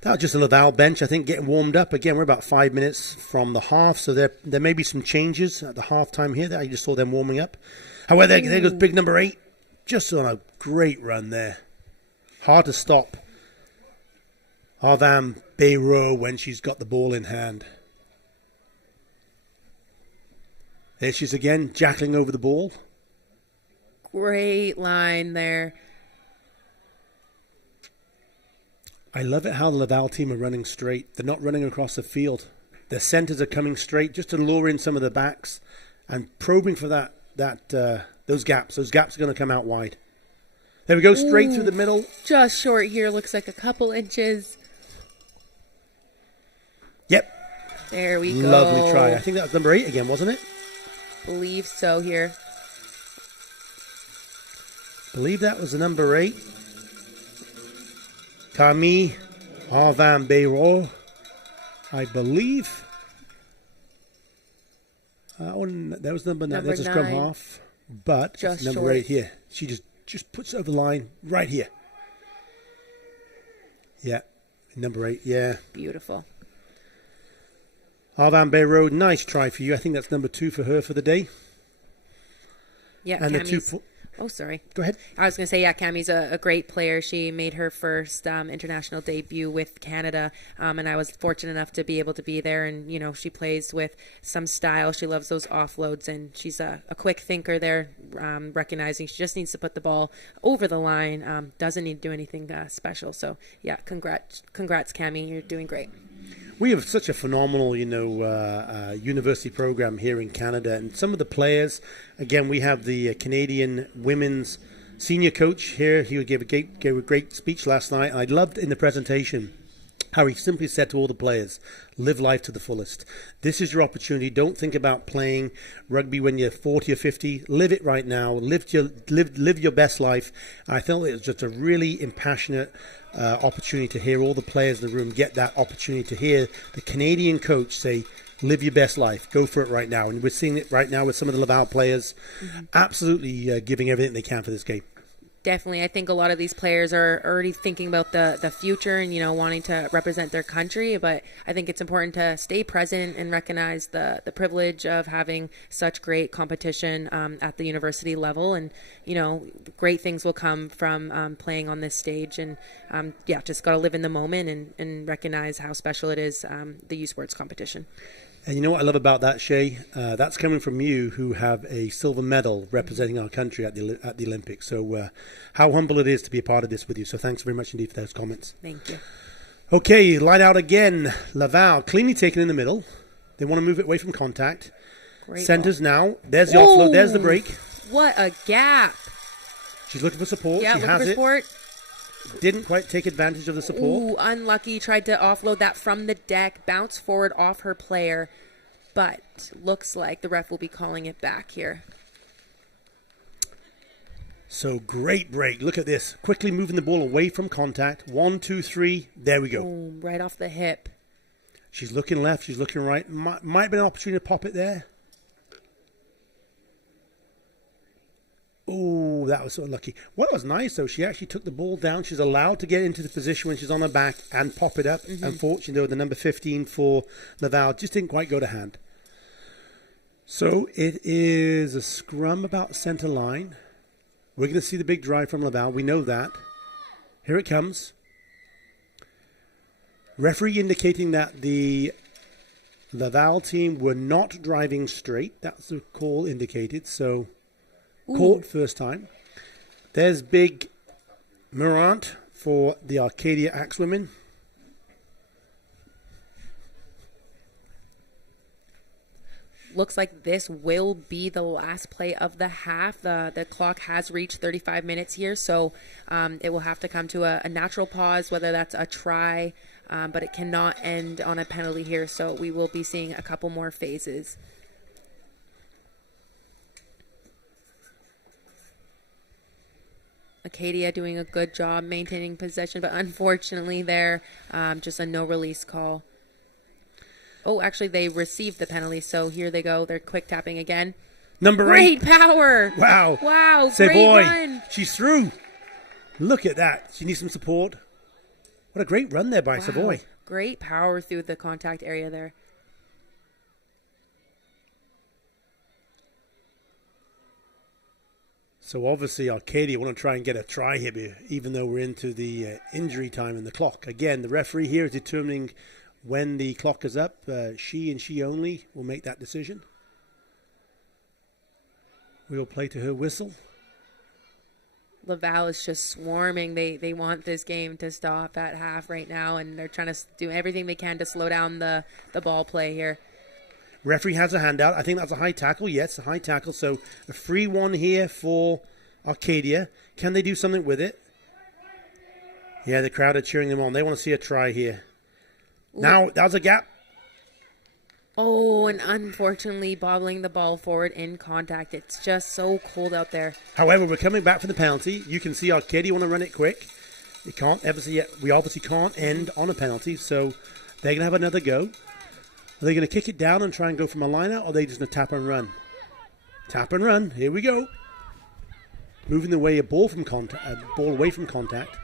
That was just a Laval bench, I think, getting warmed up. Again, we're about 5 minutes from the half, so there may be some changes at the halftime here. I just saw them warming up. However, there goes big number 8, just on a great run there. Hard to stop Arvan Bayreau when she's got the ball in hand. There she is again, jackling over the ball. Great line there. I love it how the Laval team are running straight. They're not running across the field. Their centers are coming straight just to lure in some of the backs and probing for those gaps. Those gaps are going to come out wide. There we go, straight through the middle. Just short here. Looks like a couple inches. Yep. There we go. Lovely try. I think that was number 8 again, wasn't it? Believe so here. Believe that was the number 8. Camille Arvan Bayroll, I believe. That was number 9. There's a scrum 9. half. But Just number short. 8 here. She just puts it over the line right here. Yeah. Number 8, yeah. Beautiful. Arvan Bayroll, nice try for you. I think that's number 2 for her for the day. Yeah, And the Cammie's... two... Oh, sorry. Go ahead. I was going to say, yeah, Cammie's a great player. She made her first international debut with Canada, and I was fortunate enough to be able to be there. And, you know, she plays with some style. She loves those offloads, and she's a quick thinker there, recognizing she just needs to put the ball over the line, doesn't need to do anything special. So, yeah, congrats, Cammie. You're doing great. We have such a phenomenal, university program here in Canada. And some of the players, again, we have the Canadian women's senior coach here. He gave a great speech last night. I loved in the presentation how he simply said to all the players, live life to the fullest. This is your opportunity. Don't think about playing rugby when you're 40 or 50. Live it right now. Live your best life. I felt it was just a really impassionate opportunity to hear all the players in the room get that opportunity to hear the Canadian coach say, live your best life. Go for it right now. And we're seeing it right now with some of the Laval players absolutely giving everything they can for this game. Definitely. I think a lot of these players are already thinking about the future and, wanting to represent their country. But I think it's important to stay present and recognize the privilege of having such great competition at the university level. And, great things will come from playing on this stage. And, just got to live in the moment and recognize how special it is, the U Sports competition. And you know what I love about that, Shay? That's coming from you, who have a silver medal representing our country at the Olympics. So how humble it is to be a part of this with you. So thanks very much indeed for those comments. Thank you. Okay, line out again. Laval, cleanly taken in the middle. They want to move it away from contact. Great Centers ball. now. There's the offload. There's the break. What a gap. She's looking for support. Yeah, she looking has for it. support. Didn't quite take advantage of the support. Ooh, unlucky. Tried to offload that from the deck, bounce forward off her player, but looks like the ref will be calling it back here. So great break. Look at this. Quickly moving the ball away from contact. 1, 2, 3. There we go. Boom, right off the hip. She's looking left. She's looking right. Might have been an opportunity to pop it there. Oh, that was so unlucky. What was nice, though, she actually took the ball down. She's allowed to get into the position when she's on her back and pop it up. Unfortunately, though, the number 15 for Laval just didn't quite go to hand. So it is a scrum about center line. We're going to see the big drive from Laval. We know that. Here it comes. Referee indicating that the Laval team were not driving straight. That's the call indicated. So caught first time. There's big Morant for the Acadia Axewomen. Looks like this will be the last play of the half. The clock has reached 35 minutes here, so it will have to come to a natural pause, whether that's a try, but it cannot end on a penalty here, so we will be seeing a couple more phases. Acadia doing a good job maintaining possession, but unfortunately there, just a no-release call. Oh, actually, they received the penalty, so here they go. They're quick tapping again. Number 8. Great power. Wow. Wow, Savoy. great run. She's through. Look at that. She needs some support. What a great run there by Savoy. Great power through the contact area there. So obviously Arcadia want to try and get a try here, even though we're into the injury time in the clock. Again, the referee here is determining when the clock is up. She and she only will make that decision. We will play to her whistle. Laval is just swarming. They want this game to stop at half right now, and they're trying to do everything they can to slow down the ball play here. Referee has a handout. I think that's a high tackle. Yes, a high tackle. So a free one here for Acadia. Can they do something with it? Yeah, the crowd are cheering them on. They want to see a try here. Ooh. Now, that was a gap. Oh, and unfortunately bobbling the ball forward in contact. It's just so cold out there. However, we're coming back for the penalty. You can see Acadia want to run it quick. We obviously can't end on a penalty, so they're going to have another go. Are they going to kick it down and try and go from a line out, or are they just going to tap and run? Tap and run. Here we go. Moving away a ball away from contact.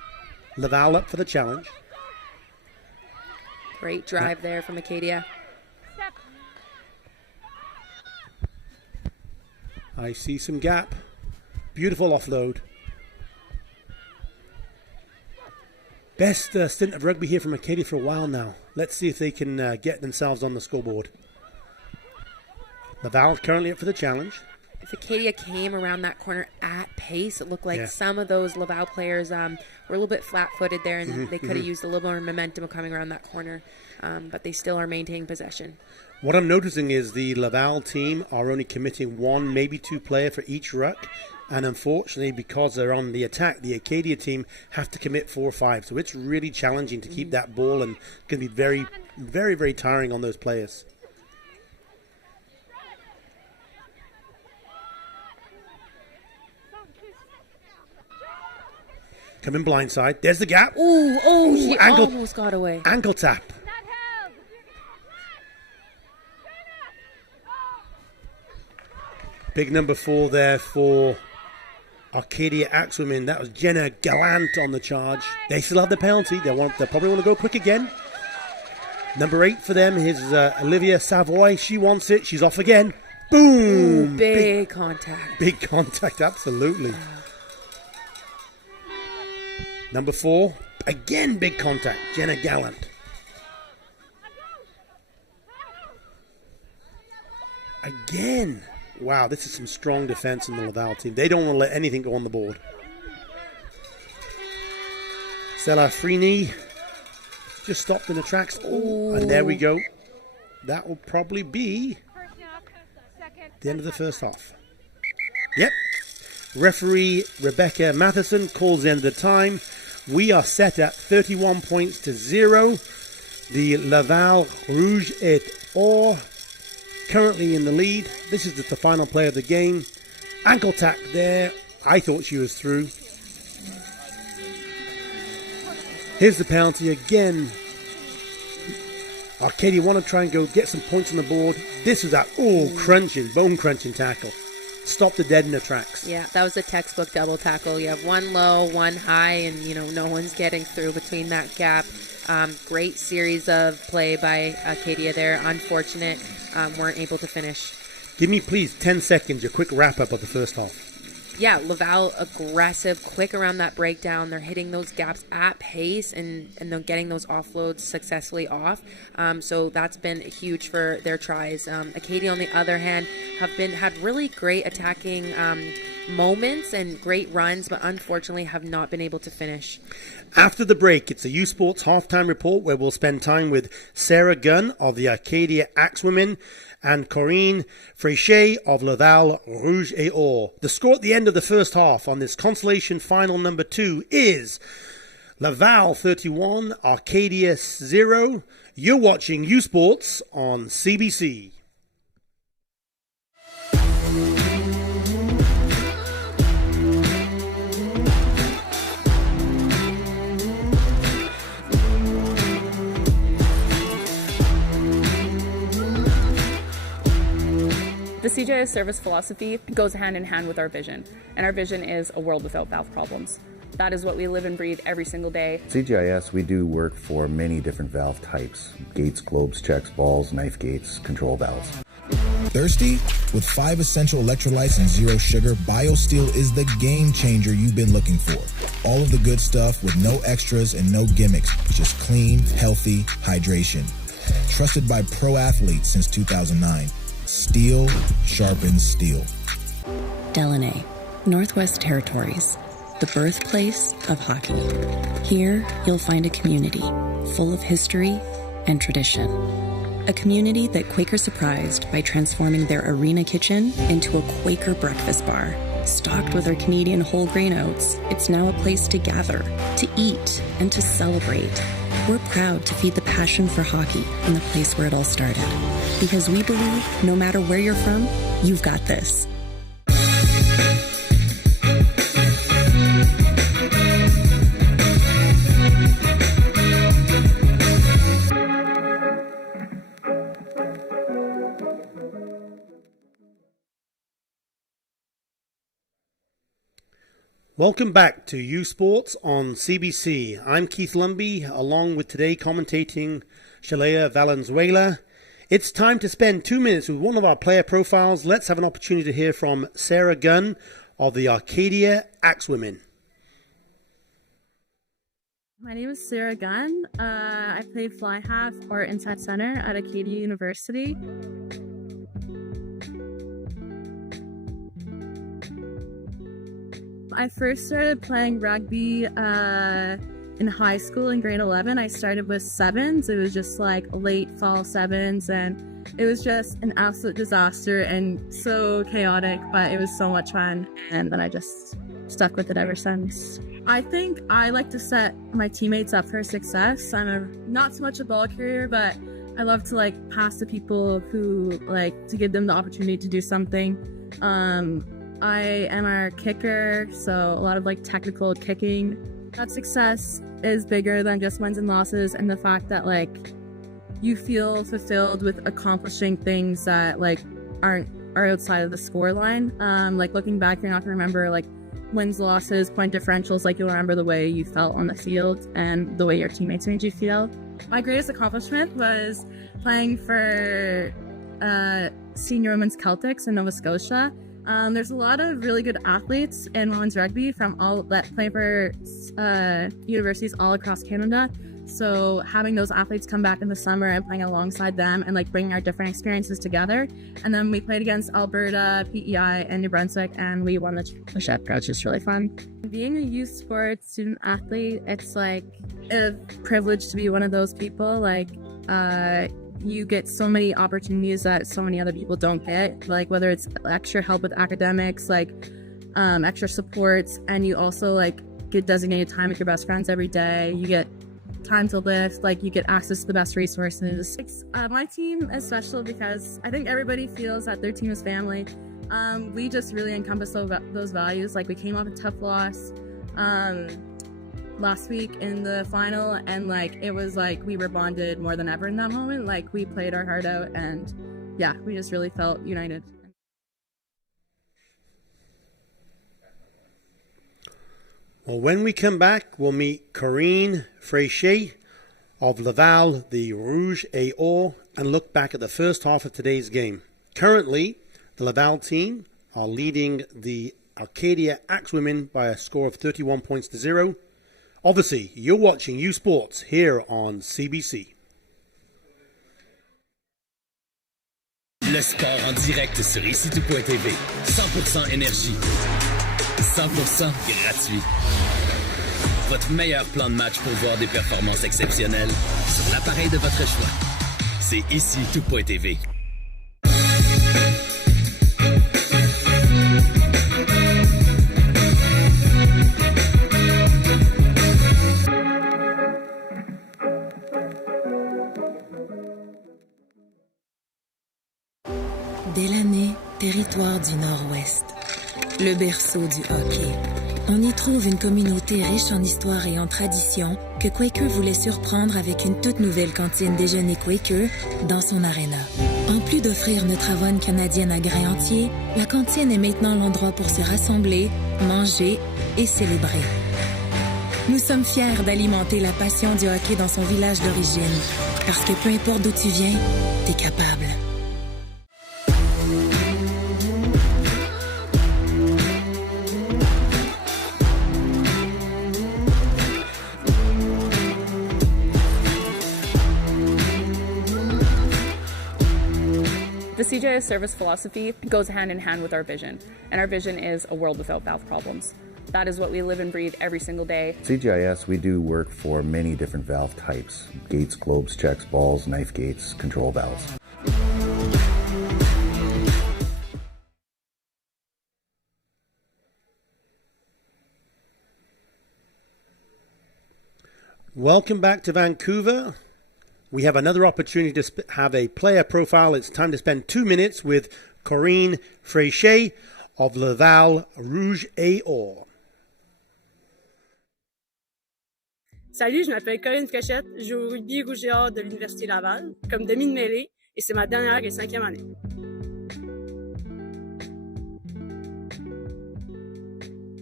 Laval up for the challenge. Great drive there from Acadia. I see some gap. Beautiful offload. Best stint of rugby here from Acadia for a while now. Let's see if they can get themselves on the scoreboard. Laval currently up for the challenge. If Acadia came around that corner at pace, it looked like some of those Laval players were a little bit flat-footed there, and they could have used a little more momentum coming around that corner, but they still are maintaining possession. What I'm noticing is the Laval team are only committing one, maybe two player for each ruck. And unfortunately, because they're on the attack, the Acadia team have to commit 4 or 5. So it's really challenging to keep that ball, and it's going to be very, very, very tiring on those players. Coming blindside. There's the gap. She almost got away. Ankle tap. Big number 4 there for Acadia Axewomen. That was Jenna Gallant on the charge. They still have the penalty. They probably want to go quick again. Number 8 for them is Olivia Savoy. She wants it. She's off again. Boom! Ooh, big contact. Big contact, absolutely. Number 4, again big contact. Jenna Gallant. Again. Wow, this is some strong defense in the Laval team. They don't want to let anything go on the board. Stella Freeney just stopped in the tracks. Oh, and there we go. That will probably be the end of the first half. Yep. Referee Rebecca Matheson calls the end of the time. We are set at 31 points to 0. The Laval Rouge et Or currently in the lead. This is just the final play of the game. Ankle tap there. I thought she was through. Here's the penalty again. Arcadia want to try and go get some points on the board. This was that bone crunching tackle. Stop the dead in the tracks. Yeah, that was a textbook double tackle. You have one low, one high, and no one's getting through between that gap. Great series of play by Acadia there. Unfortunate, weren't able to finish. Give me, please, 10 seconds, your quick wrap-up of the first half. Yeah, Laval aggressive, quick around that breakdown. They're hitting those gaps at pace, and they're getting those offloads successfully off. So that's been huge for their tries. Acadia, on the other hand, had really great attacking moments and great runs, but unfortunately have not been able to finish. After the break, it's a U Sports halftime report where we'll spend time with Sarah Gunn of the Acadia Axewomen and Corinne Fréchet of Laval Rouge et Or. The score at the end of the first half on this Consolation final number 2 is Laval 31, Arcadia 0. You're watching U Sports on CBC. The CJS service philosophy goes hand in hand with our vision, and our vision is a world without valve problems. That is what we live and breathe every single day. CGIS, we do work for many different valve types: gates, globes, checks, balls, knife gates, control valves. Thirsty? With 5 essential electrolytes and 0 sugar, BioSteel is the game changer you've been looking for. All of the good stuff with no extras and no gimmicks, just clean, healthy hydration. Trusted by pro athletes since 2009. Steel sharpens steel. Delaney, Northwest Territories. the birthplace of hockey. Here, you'll find a community full of history and tradition. A community that Quaker surprised by transforming their arena kitchen into a Quaker breakfast bar. Stocked with our Canadian whole grain oats, it's now a place to gather, to eat, and to celebrate. We're proud to feed the passion for hockey in the place where it all started. Because we believe, no matter where you're from, you've got this. Welcome back to U Sports on CBC. I'm Keith Lumby, along with today commentating Shalea Valenzuela. It's time to spend 2 minutes with one of our player profiles. Let's have an opportunity to hear from Sarah Gunn of the Acadia Axewomen. My name is Sarah Gunn. I play fly half or inside center at Acadia University. I first started playing rugby in high school in grade 11. I started with sevens. It was just like late fall sevens, and it was just an absolute disaster and so chaotic, but it was so much fun. And then I just stuck with it ever since. I think I like to set my teammates up for success. I'm not so much a ball carrier, but I love to like pass to people who like to give them the opportunity to do something. I am our kicker, so a lot of like technical kicking. That success is bigger than just wins and losses, and the fact that like you feel fulfilled with accomplishing things that like are outside of the score line. Like looking back, you're not gonna remember like wins, losses, point differentials. Like you'll remember the way you felt on the field and the way your teammates made you feel. My greatest accomplishment was playing for senior women's Celtics in Nova Scotia. There's a lot of really good athletes in women's rugby from all that play for universities all across Canada. So having those athletes come back in the summer and playing alongside them and like bringing our different experiences together. And then we played against Alberta, PEI, and New Brunswick, and we won the championship, which is really fun. Being a youth sports student athlete, it's like a privilege to be one of those people. Like, you get so many opportunities that so many other people don't get, like whether it's extra help with academics, like extra supports, and you also like get designated time with your best friends every day. You get time to lift, like you get access to the best resources. My team is special because I think everybody feels that their team is family. We just really encompass those values. Like we came off a tough loss last week in the final, and like it was like we were bonded more than ever in that moment. Like we played our heart out, and yeah, we just really felt united. Well, when we come back, we'll meet Corinne Fréchet of Laval, the Rouge et Or, and look back at the first half of today's game. Currently, the Laval team are leading the Acadia Axewomen by a score of 31 points to 0. Obviously, you're watching U Sports here on CBC. Le sport en direct sur ici-tout.tv. 100% énergie. 100% gratuit. Votre meilleur plan de match pour voir des performances exceptionnelles sur l'appareil de votre choix. C'est ici-tout.tv. Delaney, territoire du Nord-Ouest. Le berceau du hockey. On y trouve une communauté riche en histoire et en tradition que Quaker voulait surprendre avec une toute nouvelle cantine déjeuner Quaker dans son aréna. En plus d'offrir notre avoine canadienne à grains entiers, la cantine est maintenant l'endroit pour se rassembler, manger et célébrer. Nous sommes fiers d'alimenter la passion du hockey dans son village d'origine, parce que peu importe d'où tu viens, t'es capable. The CJS service philosophy goes hand in hand with our vision, and our vision is a world without valve problems. That is what we live and breathe every single day. CGIS, we do work for many different valve types: gates, globes, checks, balls, knife gates, control valves. Welcome back to Vancouver. We have another opportunity to have a player profile. It's time to spend 2 minutes with Corinne Fréchet of Laval Rouge et Or. Salut, je m'appelle Corinne Fréchette, je joue au rugby rouge et or de l'Université Laval comme demi de mêlée et c'est ma dernière et 5e année.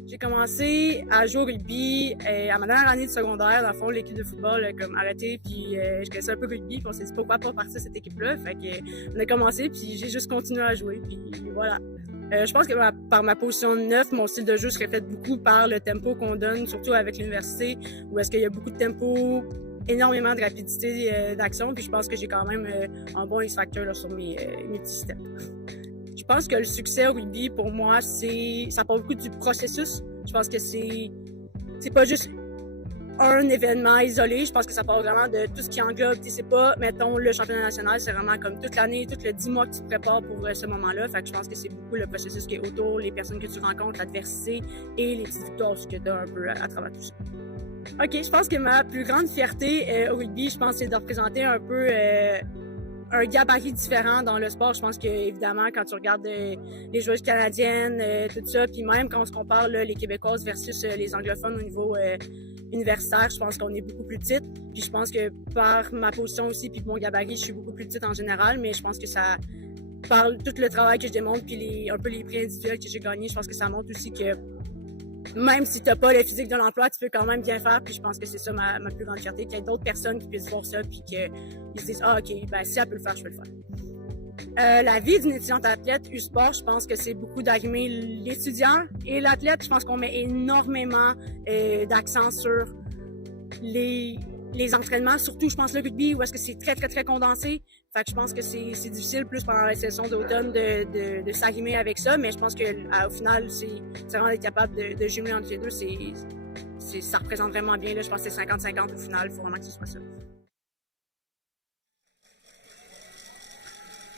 J'ai commencé à jouer au rugby à ma dernière année de secondaire. Dans le fond, l'équipe de football a comme arrêté, puis je connaissais un peu le rugby, puis on s'est dit pourquoi pas partir cette équipe-là. Fait que on a commencé, puis j'ai juste continué à jouer, puis voilà. Je pense que par ma position de 9, mon style de jeu se reflète beaucoup par le tempo qu'on donne, surtout avec l'université, où est-ce qu'il y a beaucoup de tempo, énormément de rapidité d'action, puis je pense que j'ai quand même un bon X-factor sur mes petits steps. Je pense que le succès au rugby, pour moi, ça part beaucoup du processus. Je pense que c'est pas juste un événement isolé. Je pense que ça part vraiment de tout ce qui englobe. C'est pas, mettons, le championnat national, c'est vraiment comme toute l'année, tout le 10 mois que tu te prépares pour ce moment-là. Fait que je pense que c'est beaucoup le processus qui est autour, les personnes que tu rencontres, l'adversité et les petites victoires que tu as un peu à travers tout ça. OK, je pense que ma plus grande fierté au rugby, je pense, c'est de représenter un peu un gabarit différent dans le sport. Je pense que évidemment quand tu regardes les joueuses canadiennes, tout ça, puis même quand on se compare là, les Québécoises versus les anglophones au niveau universitaire, je pense qu'on est beaucoup plus petite. Puis je pense que par ma position aussi, puis mon gabarit, je suis beaucoup plus petite en général, mais je pense que ça, par tout le travail que je démontre, puis un peu les prix individuels que j'ai gagnés, je pense que ça montre aussi que même si tu n'as pas le physique de l'emploi, tu peux quand même bien faire. Puis je pense que c'est ça ma plus grande fierté, qu'il y ait d'autres personnes qui puissent voir ça, puis qu'ils se disent « Ah, OK, ben si elle peut le faire, je peux le faire. » La vie d'une étudiante athlète U-Sport, je pense que c'est beaucoup d'arrimer l'étudiant et l'athlète. Je pense qu'on met énormément d'accent sur les entraînements, surtout, je pense, le rugby, où est-ce que c'est très, très, très condensé. Fait que je pense que c'est difficile plus pendant la session d'automne de s'arrimer avec ça, mais je pense qu'au final, c'est vraiment d'être capable de jumeler entre les deux. Ça représente vraiment bien. Là, je pense que c'est 50-50 au final. Il faut vraiment que ce soit ça.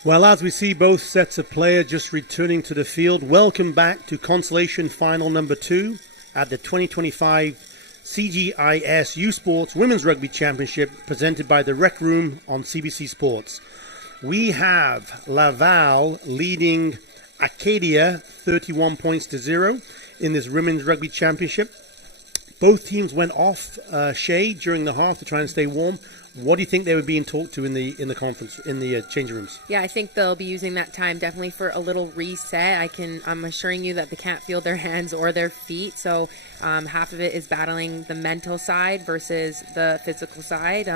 Well, as we see both sets of players just returning to the field, welcome back to Consolation Final number 2 at the 2025 CGIS U Sports Women's Rugby Championship presented by the Rec Room on CBC Sports. We have Laval leading Acadia 31 points to 0 in this Women's Rugby Championship. Both teams went off shade during the half to try and stay warm. What do you think they were being talked to in the conference, in the changing rooms? Yeah, I think they'll be using that time definitely for a little reset. I'm assuring you that they can't feel their hands or their feet. So half of it is battling the mental side versus the physical side.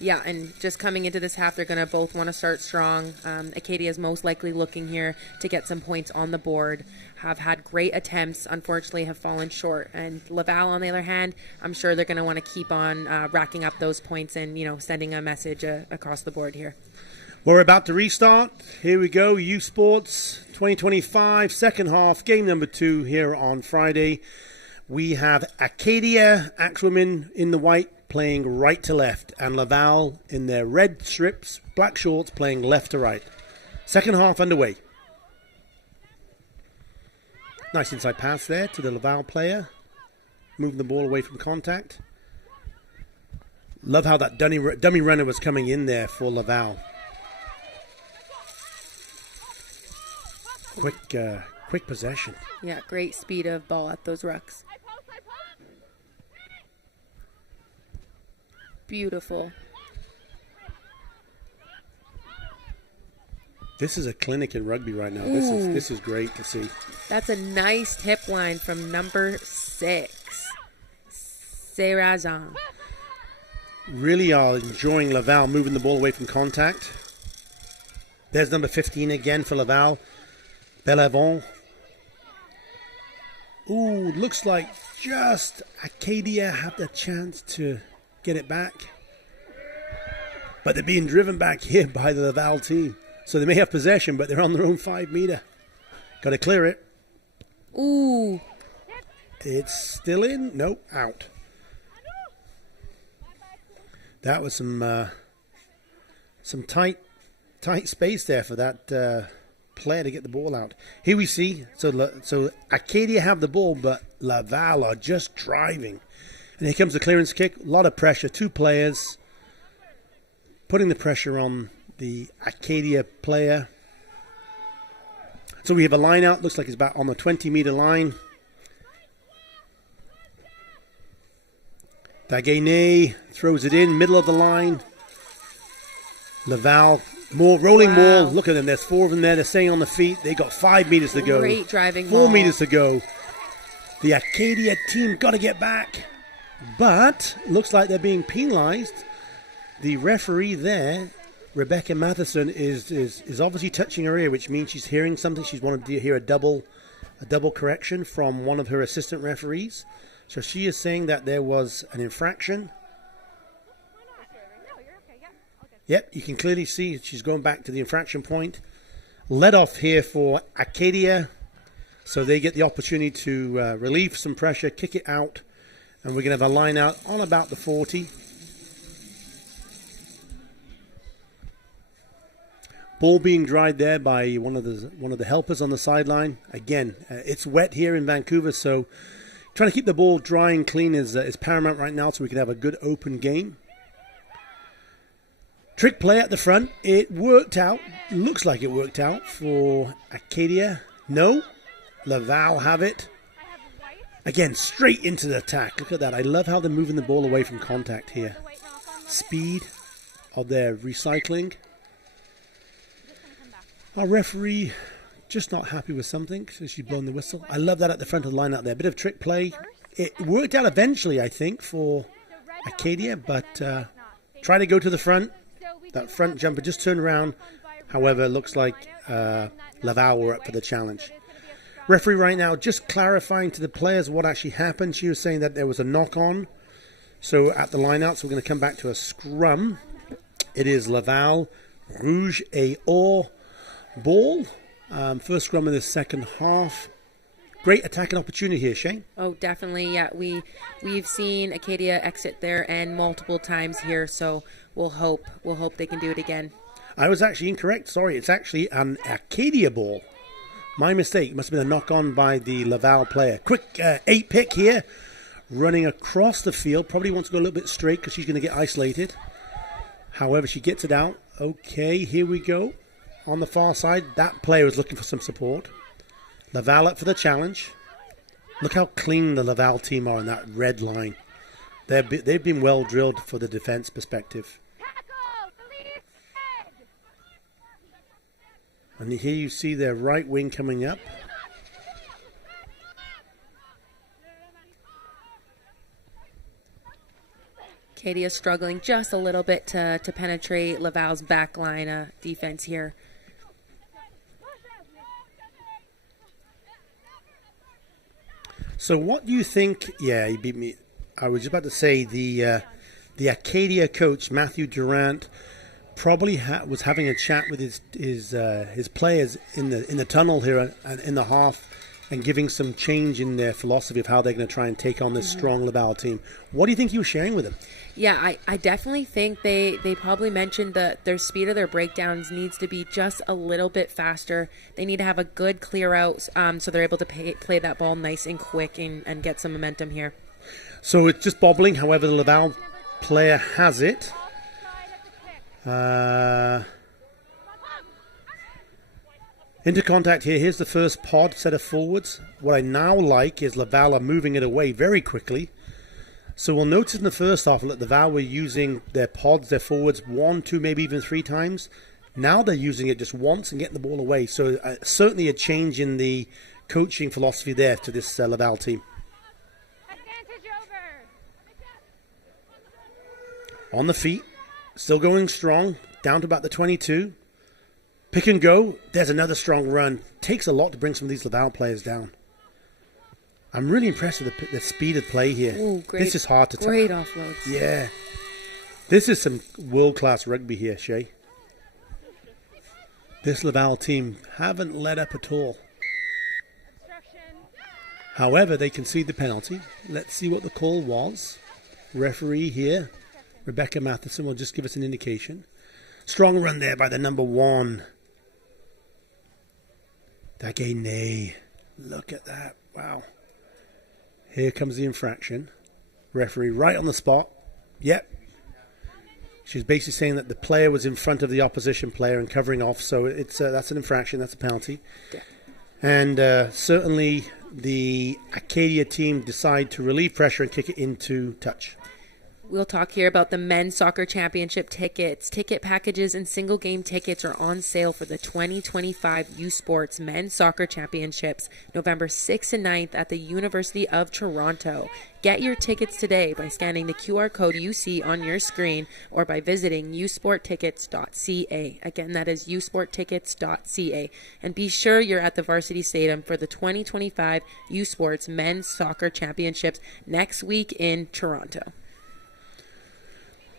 Yeah, and just coming into this half, they're going to both want to start strong. Acadia is most likely looking here to get some points on the board. Have had great attempts, unfortunately have fallen short. And Laval, on the other hand, I'm sure they're going to want to keep on racking up those points and, sending a message across the board here. We're about to restart. Here we go, U Sports 2025, second half, game number 2 here on Friday. We have Acadia Axewomen in the white playing right to left, and Laval in their red strips, black shorts, playing left to right. Second half underway. Nice inside pass there to the Laval player, moving the ball away from contact. Love how that dummy runner was coming in there for Laval. Quick possession. Yeah, great speed of ball at those rucks. Beautiful. This is a clinic in rugby right now. This is great to see. That's a nice tip line from number 6, Serazan. Really are enjoying Laval moving the ball away from contact. There's number 15 again for Laval. Bellavon. Ooh, looks like just Acadia had the chance to get it back. But they're being driven back here by the Laval team. So they may have possession, but they're on their own 5 meter. Got to clear it. Ooh. It's still in. Nope, out. That was some tight space there for that player to get the ball out. Here we see, so Acadia have the ball, but Laval are just driving. And here comes the clearance kick. A lot of pressure. 2 players putting the pressure on the Acadia player. So we have a line out. Looks like it's about on the 20-meter line. Daguenet throws it in, middle of the line. Laval, more rolling ball. Look at them. There's 4 of them there. They're staying on the feet. They got 5 meters to go. Great driving 4 ball. meters to go. The Acadia team got to get back. But looks like they're being penalized. The referee there, Rebecca Matheson, is obviously touching her ear, which means she's hearing something. She's wanted to hear a double correction from one of her assistant referees. So she is saying that there was an infraction. Yep, you can clearly see she's going back to the infraction point. Let off here for Acadia. So they get the opportunity to relieve some pressure, kick it out. And we're going to have a line out on about the 40. Ball being dried there by one of the helpers on the sideline. Again, it's wet here in Vancouver, so trying to keep the ball dry and clean is paramount right now so we can have a good open game. Trick play at the front. It worked out. Looks like it worked out for Acadia. No. Laval have it. Again, straight into the attack. Look at that. I love how they're moving the ball away from contact here. Speed of their recycling. Our referee just not happy with something, so she's blown the whistle. I love that at the front of the line out there. Bit of trick play. It worked out eventually, I think, for Acadia, but try to go to the front. That front jumper just turned around. However, it looks like Laval were up for the challenge. Referee right now just clarifying to the players what actually happened. She was saying that there was a knock-on. So at the line-out, so we're going to come back to a scrum. It is Laval Rouge et Or ball. First scrum of the second half. Great attacking opportunity here, Shane. Oh, definitely. Yeah, we've seen Acadia exit their end multiple times here, so we'll hope they can do it again. I was actually incorrect. Sorry, it's actually an Acadia ball. My mistake. It must have been a knock-on by the Laval player. Quick 8 pick here. Running across the field. Probably wants to go a little bit straight because she's going to get isolated. However, she gets it out. Okay, here we go. On the far side, that player is looking for some support. Laval up for the challenge. Look how clean the Laval team are in that red line. They've been well drilled for the defense perspective. And here you see their right wing coming up. Acadia struggling just a little bit to penetrate Laval's backline defense here. So what do you think? Yeah, he beat me. I was about to say the Acadia coach, Matthew Durant, probably was having a chat with his players in the tunnel here and in the half, and giving some change in their philosophy of how they're going to try and take on this strong Laval team. What do you think he was sharing with them? Yeah, I definitely think they probably mentioned that their speed of their breakdowns needs to be just a little bit faster. They need to have a good clear out so they're able to play that ball nice and quick and get some momentum here. So it's just bobbling. However, the Laval player has it. Into contact here. Here's the first pod set of forwards. What I now like is Laval are moving it away very quickly. So we'll notice in the first half that Laval were using their pods, their forwards, 1, 2, maybe even 3 times. Now they're using it just once and getting the ball away. So certainly a change in the coaching philosophy there to this Laval team. On the feet, still going strong, down to about the 22. Pick and go. There's another strong run. Takes a lot to bring some of these Laval players down. I'm really impressed with the speed of play here. Ooh, great, this is hard to tell. Great offloads. Yeah. This is some world-class rugby here, Shay. This Laval team haven't let up at all. However, they concede the penalty. Let's see what the call was. Referee here, Rebecca Matheson, will just give us an indication. Strong run there by the number 1. Dagenais. Look at that. Wow. Here comes the infraction. Referee right on the spot. Yep. She's basically saying that the player was in front of the opposition player and covering off, so it's that's an infraction, that's a penalty. And certainly the Acadia team decide to relieve pressure and kick it into touch. We'll talk here about the men's soccer championship tickets. Ticket packages and single game tickets are on sale for the 2025 U Sports Men's Soccer Championships, November 6th and 9th at the University of Toronto. Get your tickets today by scanning the QR code you see on your screen or by visiting usporttickets.ca. Again, that is usporttickets.ca. And be sure you're at the Varsity Stadium for the 2025 U Sports Men's Soccer Championships next week in Toronto.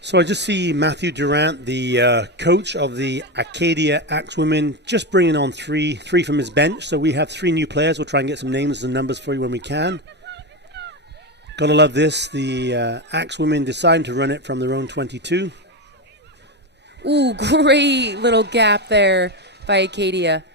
So I just see Matthew Durant, the coach of the Acadia Axewomen, just bringing on three from his bench. So we have 3 new players. We'll try and get some names and numbers for you when we can. Gotta love this. The Axewomen decided to run it from their own 22. Ooh, great little gap there by Acadia.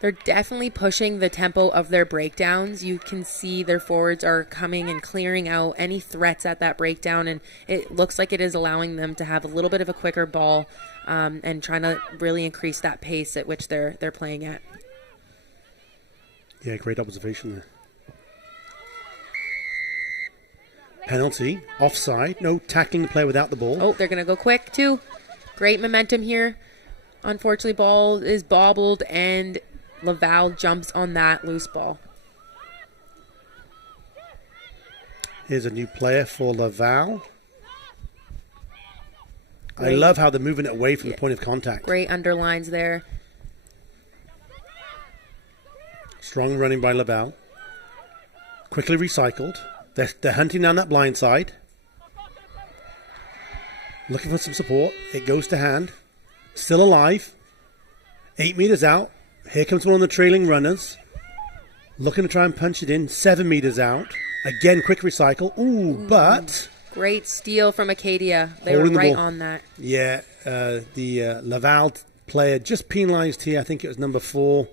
They're definitely pushing the tempo of their breakdowns. You can see their forwards are coming and clearing out any threats at that breakdown, and it looks like it is allowing them to have a little bit of a quicker ball and trying to really increase that pace at which they're playing at. Yeah, great observation there. Penalty, offside, no tackling the player without the ball. Oh, they're going to go quick too. Great momentum here. Unfortunately, ball is bobbled and Laval jumps on that loose ball. Here's a new player for Laval. Great. I love how they're moving it away from the point of contact. Great underlines there. Strong running by Laval. Quickly recycled. They're hunting down that blind side. Looking for some support. It goes to hand. Still alive. 8 meters out. Here comes one of the trailing runners. Looking to try and punch it in. 7 meters out. Again, quick recycle. Ooh, but... Great steal from Acadia. They were right on that. Yeah, the Laval player just penalized here. I think it was number 4.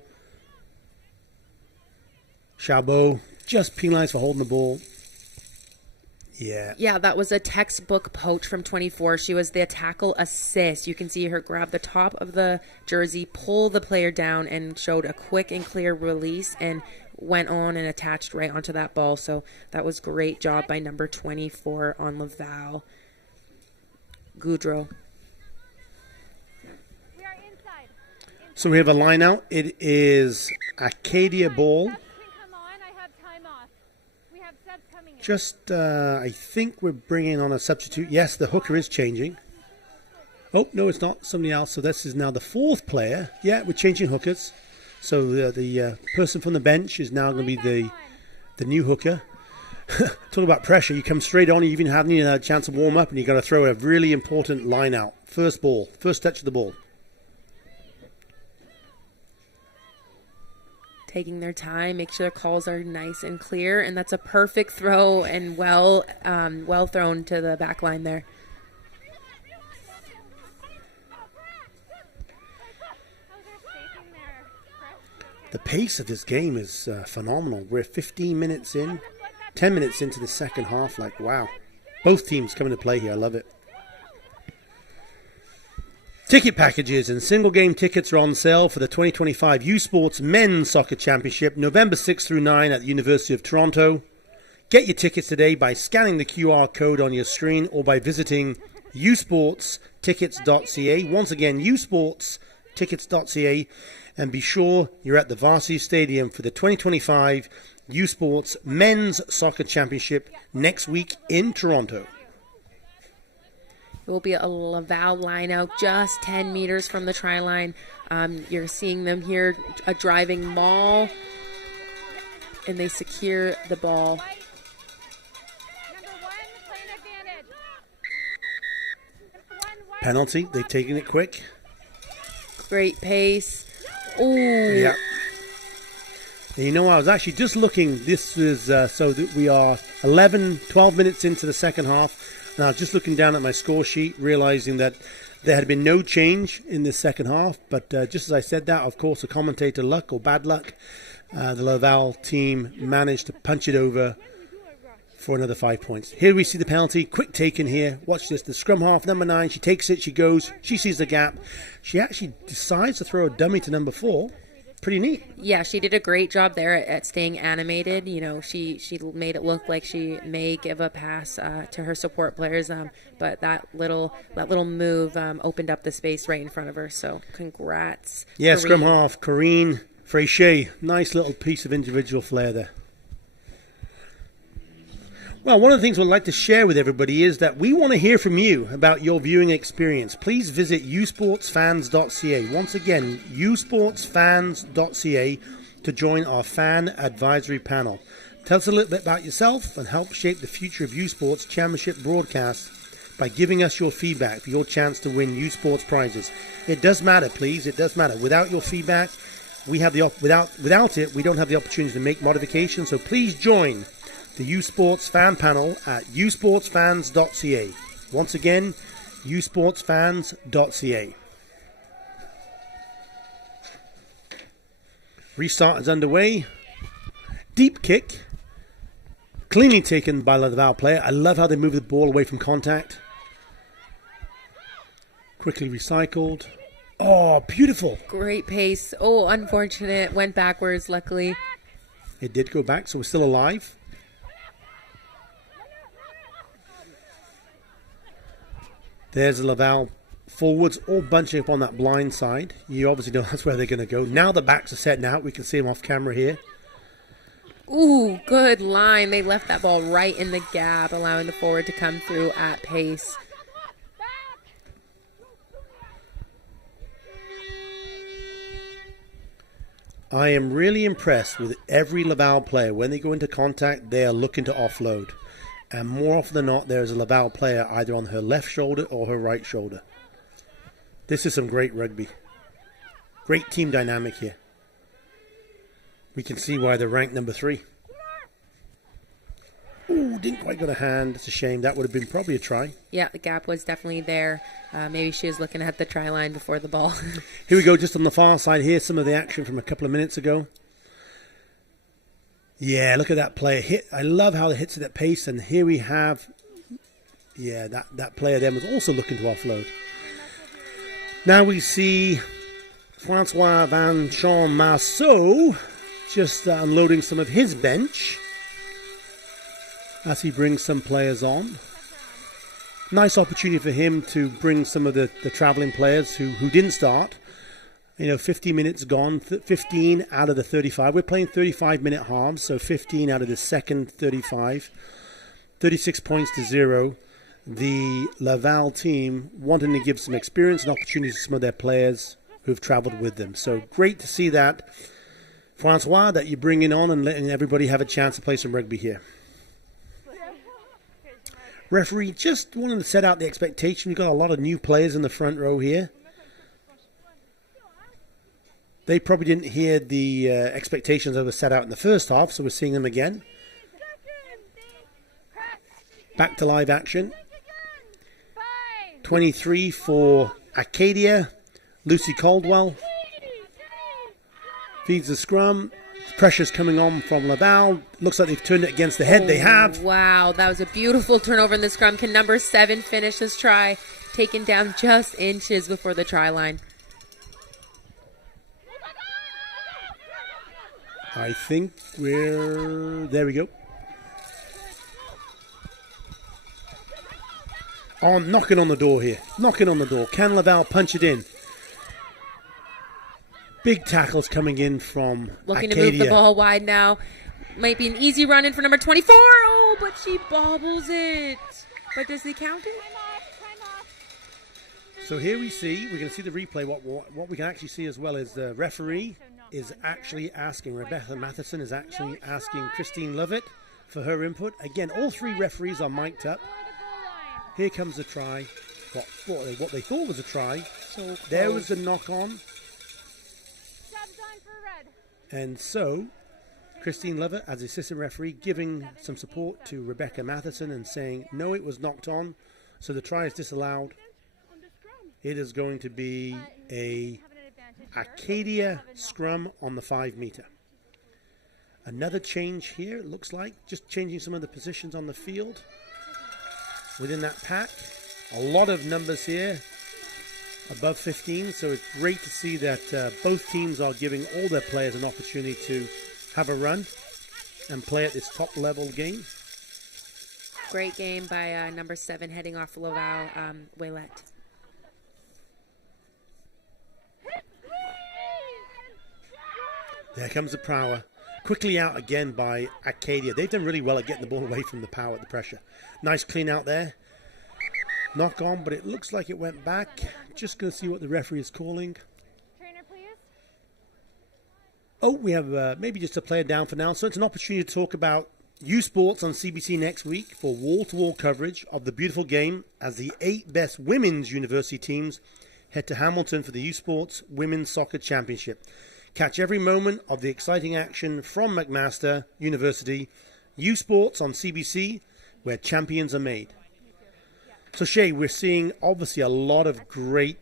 Chabot just penalized for holding the ball. Yeah, that was a textbook poach from 24. She was the tackle assist. You can see her grab the top of the jersey, pull the player down, and showed a quick and clear release and went on and attached right onto that ball. So that was great job by number 24 on Laval. Goudreau. So we have a line out. It is Acadia ball. Just, I think we're bringing on a substitute. Yes, the hooker is changing. Oh, no, it's not. Somebody else. So this is now the 4th player. Yeah, we're changing hookers. So the person from the bench is now going to be the new hooker. Talk about pressure. You come straight on. You even haven't even had a chance to warm up, and you've got to throw a really important line out. First ball. First touch of the ball. Taking their time, make sure their calls are nice and clear, and that's a perfect throw and well thrown to the back line there. The pace of this game is phenomenal. We're 15 minutes in, 10 minutes into the second half. Like, wow. Both teams coming to play here. I love it. Ticket packages and single game tickets are on sale for the 2025 U Sports Men's Soccer Championship, November 6th through 9 at the University of Toronto. Get your tickets today by scanning the QR code on your screen or by visiting usportstickets.ca. Once again, usportstickets.ca. And be sure you're at the Varsity Stadium for the 2025 U Sports Men's Soccer Championship next week in Toronto. It will be a Laval line out just 10 meters from the try line. You're seeing them here, a driving maul, and they secure the ball. Penalty. They've taken it quick. Great pace. Ooh. Yeah. And you know, I was actually just looking. This is so that we are 12 minutes into the second half. And I was just looking down at my score sheet, realizing that there had been no change in the second half. But just as I said that, of course, the commentator luck or bad luck, the Laval team managed to punch it over for another 5 points. Here we see the penalty. Quick taken here. Watch this. The scrum half, number 9. She takes it. She goes. She sees the gap. She actually decides to throw a dummy to number 4. Pretty neat. Yeah, she did a great job there at staying animated. You know, she made it look like she may give a pass to her support players, but that little move opened up the space right in front of her. So, congrats. Yeah, Corrine. scrum half, Corrine Frachet. Nice little piece of individual flair there. Well, one of the things we'd like to share with everybody is that we want to hear from you about your viewing experience. Please visit usportsfans.ca. Once again, usportsfans.ca to join our fan advisory panel. Tell us a little bit about yourself and help shape the future of U Sports Championship broadcasts by giving us your feedback for your chance to win U Sports prizes. It does matter, please. It does matter. Without your feedback, we have without it, we don't have the opportunity to make modifications. So please join the U Sports fan panel at usportsfans.ca. Once again, usportsfans.ca. Restart is underway. Deep kick. Cleanly taken by the Laval player. I love how they move the ball away from contact. Quickly recycled. Oh, beautiful. Great pace. Oh, unfortunate. Went backwards, luckily. It did go back, so we're still alive. There's the Laval forwards all bunching up on that blind side. You obviously know that's where they're going to go. Now the backs are set now. We can see them off camera here. Ooh, good line. They left that ball right in the gap, allowing the forward to come through at pace. I am really impressed with every Laval player. When they go into contact, they are looking to offload. And more often than not, there's a Laval player either on her left shoulder or her right shoulder. This is some great rugby. Great team dynamic here. We can see why they're ranked number 3. Ooh, didn't quite go to hand. It's a shame. That would have been probably a try. Yeah, the gap was definitely there. Maybe she was looking at the try line before the ball. Here we go, just on the far side here. Some of the action from a couple of minutes ago. Yeah, look at that player hit. I love how it hits at that pace. And here we have, yeah, that player then was also looking to offload. Now we see Francois Van Marceau just unloading some of his bench as he brings some players on. Nice opportunity for him to bring some of the traveling players who didn't start. You know, 50 minutes gone, 15 out of the 35. We're playing 35-minute halves, so 15 out of the second 35. 36 points to 0. The Laval team wanting to give some experience and opportunities to some of their players who've traveled with them. So great to see that, Francois, that you're bringing on and letting everybody have a chance to play some rugby here. Referee just wanted to set out the expectation. We've got a lot of new players in the front row here. They probably didn't hear the expectations that were set out in the first half, so we're seeing them again. Back to live action. 23 for Acadia. Lucy Caldwell feeds the scrum. Pressure's coming on from Laval. Looks like they've turned it against the head. They have. Wow, that was a beautiful turnover in the scrum. Can number 7 finish this try? Taken down just inches before the try line. I think there we go. Oh, I'm knocking on the door here. Knocking on the door. Can Laval punch it in? Big tackles coming in from Looking Acadia. to move the ball wide now. Might be an easy run in for number 24. Oh, but she bobbles it. But does he count it? So here we can see the replay. What we can actually see as well is the referee is actually asking, Rebecca Matheson is actually asking Christine Lovett for her input. Again, all 3 referees are mic'd up. Here comes the try. What they thought was a try. So there was the knock on. And so Christine Lovett, as the assistant referee, giving some support to Rebecca Matheson and saying, no, it was knocked on, so the try is disallowed. It is going to be a Acadia scrum on the 5 meter. Another change here, it looks like, just changing some of the positions on the field within that pack. A lot of numbers here, above 15, so it's great to see that both teams are giving all their players an opportunity to have a run and play at this top level game. Great game by number 7 heading off Laval, Ouellette. There comes the power. Quickly out again by Acadia. They've done really well at getting the ball away from the power, the pressure. Nice clean out there. Knock on, but it looks like it went back. Just going to see what the referee is calling. Trainer, please. Oh, we have maybe just a player down for now. So it's an opportunity to talk about U Sports on CBC next week for wall-to-wall coverage of the beautiful game as the 8 best women's university teams head to Hamilton for the U Sports Women's Soccer Championship. Catch every moment of the exciting action from McMaster University. U Sports on CBC, where champions are made. So Shay, we're seeing obviously a lot of great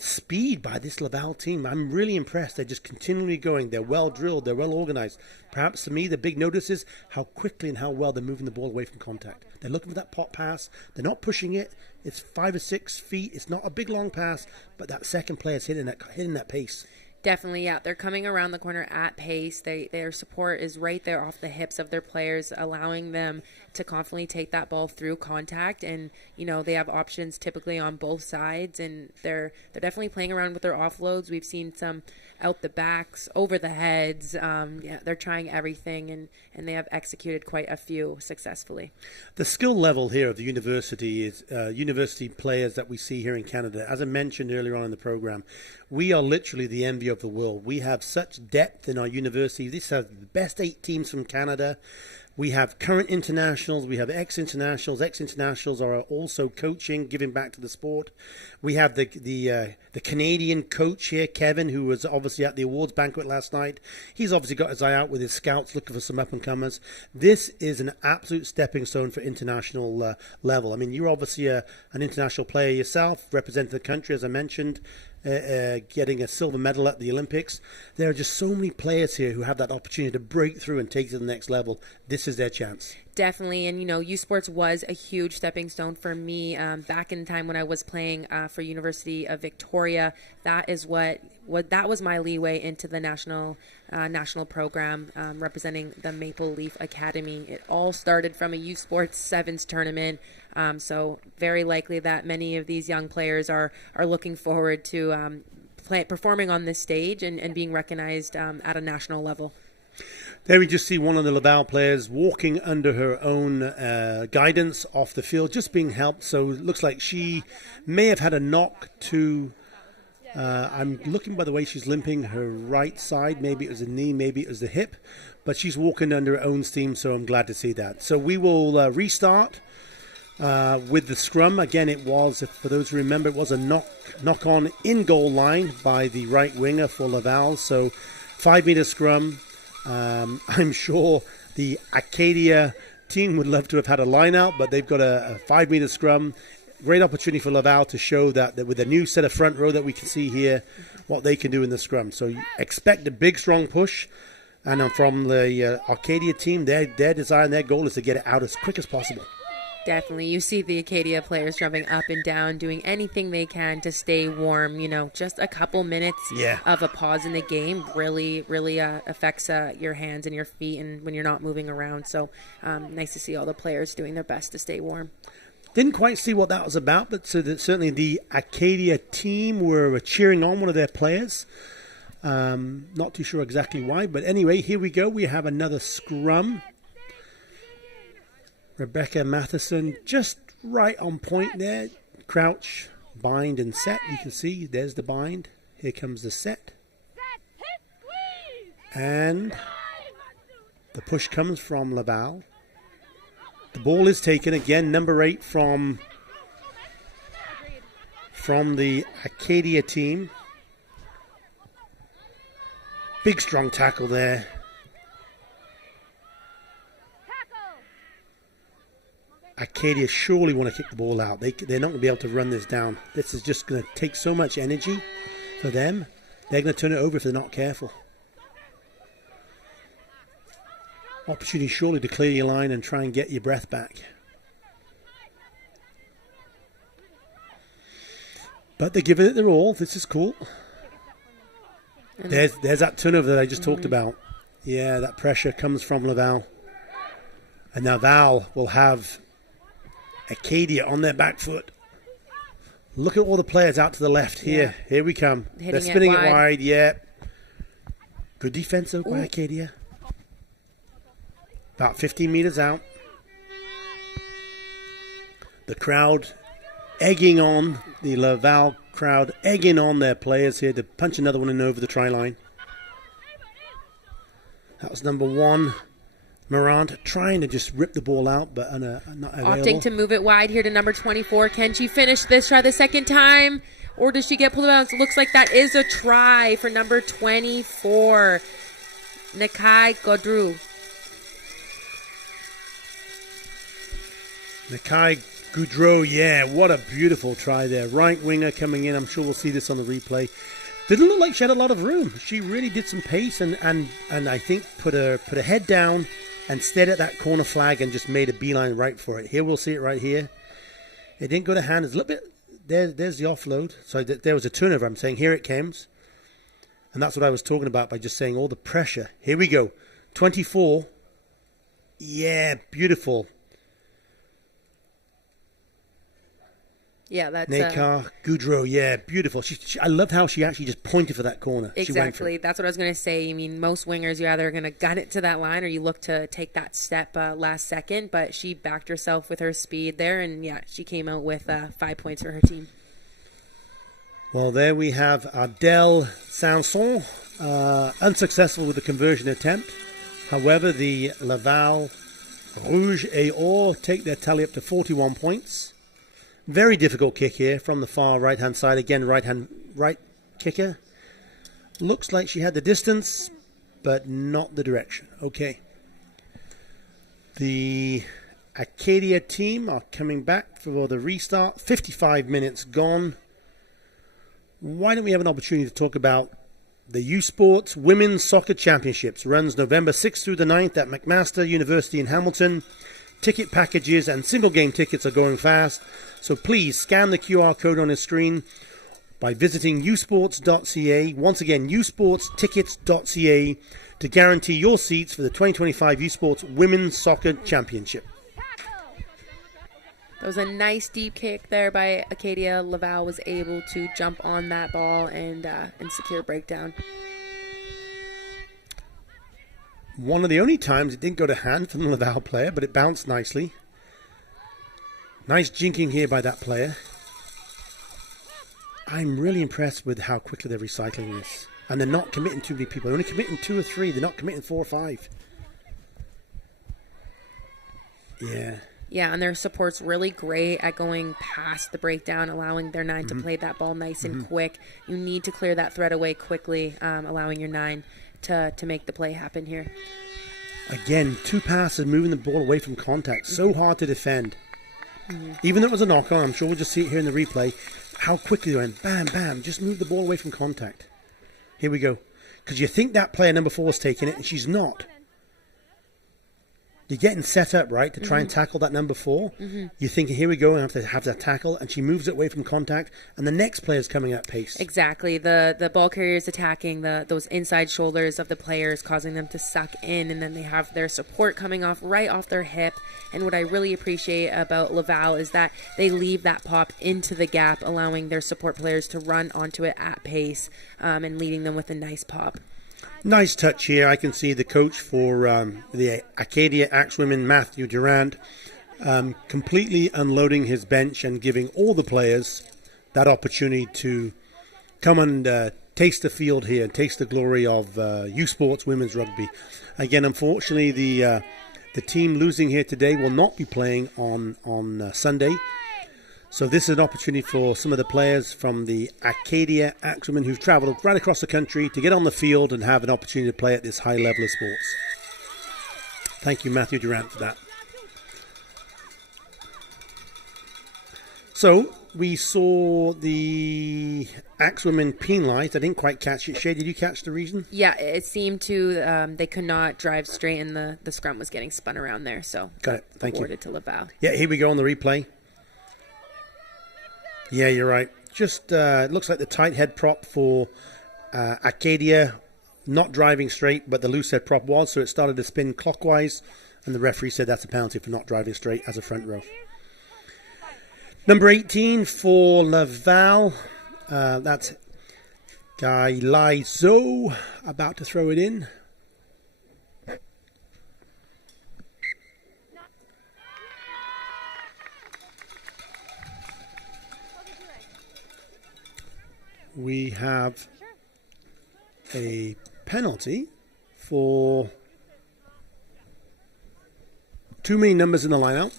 speed by this Laval team. I'm really impressed. They're just continually going. They're well drilled. They're well organized. Perhaps to me, the big notice is how quickly and how well they're moving the ball away from contact. They're looking for that pop pass. They're not pushing it. It's 5 or 6 feet. It's not a big long pass, but that second player is hitting that pace. Definitely, yeah. They're coming around the corner at pace. Their support is right there off the hips of their players, allowing them to confidently take that ball through contact. And, you know, they have options typically on both sides, and they're definitely playing around with their offloads. We've seen some out the backs, over the heads. Yeah, they're trying everything, and they have executed quite a few successfully. The skill level here of the university is university players that we see here in Canada. As I mentioned earlier on in the program, we are literally the envy of the world. We have such depth in our university. This has the best 8 teams from Canada. We have current internationals. We have ex-internationals. Ex-internationals are also coaching, giving back to the sport. We have the Canadian coach here, Kevin, who was obviously at the awards banquet last night. He's obviously got his eye out with his scouts, looking for some up-and-comers. This is an absolute stepping stone for international level. I mean, you're obviously an international player yourself, representing the country, as I mentioned. Getting a silver medal at the Olympics. There are just so many players here who have that opportunity to break through and take it to the next level. This is their chance. Definitely, and you know, U Sports was a huge stepping stone for me back in the time when I was playing for University of Victoria. That is what was my leeway into the national program representing the Maple Leaf Academy. It all started from a U Sports Sevens tournament. So very likely that many of these young players are looking forward to performing on this stage and being recognized at a national level. There we just see one of the Laval players walking under her own guidance off the field, just being helped. So it looks like she may have had a knock to... I'm looking by the way she's limping her right side. Maybe it was the knee, maybe it was the hip. But she's walking under her own steam, so I'm glad to see that. So we will restart with the scrum. Again, it was, for those who remember, it was a knock-on in goal line by the right winger for Laval. So 5-meter scrum. I'm sure the Acadia team would love to have had a line out, but they've got a 5-meter scrum. Great opportunity for Laval to show that with a new set of front row that we can see here, what they can do in the scrum. So expect a big, strong push. And from the Acadia team, their desire and their goal is to get it out as quick as possible. Definitely. You see the Acadia players jumping up and down, doing anything they can to stay warm. You know, just a couple minutes of a pause in the game really affects your hands and your feet and when you're not moving around. So nice to see all the players doing their best to stay warm. Didn't quite see what that was about, but certainly the Acadia team were cheering on one of their players. Not too sure exactly why, but anyway, here we go. We have another scrum. Rebecca Matheson just right on point there. Crouch, bind, and set. You can see there's the bind. Here comes the set. And the push comes from Laval. The ball is taken again. Number 8 from the Acadia team. Big strong tackle there. Acadia surely want to kick the ball out. They're not going to be able to run this down. This is just going to take so much energy for them. They're going to turn it over if they're not careful. Opportunity surely to clear your line and try and get your breath back. But they're giving it their all. This is cool. There's that turnover that I just talked about. Yeah, that pressure comes from Laval. And now Val will have Acadia on their back foot. Look at all the players out to the left here. Yeah. Here we come. They're spinning it wide. Yeah. Good defense by Acadia. About 15 meters out. The crowd egging on, the Laval crowd egging on their players here to punch another one in over the try line. That was number 1. Morant trying to just rip the ball out, but not available. Opting to move it wide here to number 24. Can she finish this try the second time? Or does she get pulled out? It looks like that is a try for number 24. Nakai Godreau. Nakai Godreau, yeah, what a beautiful try there. Right winger coming in. I'm sure we'll see this on the replay. Didn't look like she had a lot of room. She really did some pace and I think put her head down and stayed at that corner flag and just made a beeline right for it. Here we'll see it right here. It didn't go to hand. It's a little bit there's the offload. So there was a turnover. I'm saying here it comes. And that's what I was talking about by just saying all the pressure. Here we go. 24. Yeah, beautiful. Yeah, that's Nakai Godreau, yeah, beautiful. I loved how she actually just pointed for that corner. Exactly. That's what I was going to say. I mean, most wingers, you're either going to gun it to that line or you look to take that step last second. But she backed herself with her speed there, and yeah, she came out with 5 points for her team. Well, there we have Adèle Sanson, unsuccessful with the conversion attempt. However, the Laval Rouge et Or take their tally up to 41 points. Very difficult kick here from the far right-hand side. Again, right kicker. Looks like she had the distance, but not the direction. Okay. The Acadia team are coming back for the restart. 55 minutes gone. Why don't we have an opportunity to talk about the U Sports Women's Soccer Championships? Runs November 6th through the 9th at McMaster University in Hamilton. Ticket packages and single game tickets are going fast. So please scan the QR code on the screen by visiting usports.ca. Once again, usportstickets.ca to guarantee your seats for the 2025 U Sports Women's Soccer Championship. That was a nice deep kick there by Acadia. Laval was able to jump on that ball and secure breakdown. One of the only times it didn't go to hand from the Laval player, but it bounced nicely. Nice jinking here by that player. I'm really impressed with how quickly they're recycling this. And they're not committing too many people. They're only committing 2 or 3. They're not committing 4 or 5. Yeah. Yeah, and their support's really great at going past the breakdown, allowing their 9 to play that ball nice and quick. You need to clear that threat away quickly, allowing your 9 to make the play happen here. Again, 2 passes, moving the ball away from contact. So hard to defend. Even though it was a knock-on, I'm sure we'll just see it here in the replay, how quickly they went, bam, bam, just move the ball away from contact. Here we go. Because you think that player number 4 is taking it, and she's not. You're getting set up, right, to try and tackle that number 4. You're thinking, here we go, I have to have that tackle, and she moves it away from contact, and the next player's coming at pace. Exactly. The ball carrier's attacking those inside shoulders of the players, causing them to suck in, and then they have their support coming right off their hip. And what I really appreciate about Laval is that they leave that pop into the gap, allowing their support players to run onto it at pace, and leading them with a nice pop. Nice touch here. I can see the coach for the Acadia Axewomen, Matthew Durant, completely unloading his bench and giving all the players that opportunity to come and taste the field here, taste the glory of U Sports Women's Rugby. Again, unfortunately, the team losing here today will not be playing on Sunday. So this is an opportunity for some of the players from the Acadia Axewomen who've travelled right across the country to get on the field and have an opportunity to play at this high level of sports. Thank you, Matthew Durant, for that. So we saw the Axewomen penalised. I didn't quite catch it. Shay, did you catch the reason? Yeah, it seemed to they could not drive straight, and the scrum was getting spun around there. So got it. Thank you. Awarded to Laval. Yeah, here we go on the replay. Yeah, you're right. Just it looks like the tight head prop for Acadia not driving straight, but the loose head prop was, so it started to spin clockwise, and the referee said that's a penalty for not driving straight as a front row. Number 18 for Laval, that's Guy Lizo about to throw it in. We have a penalty for too many numbers in the lineout.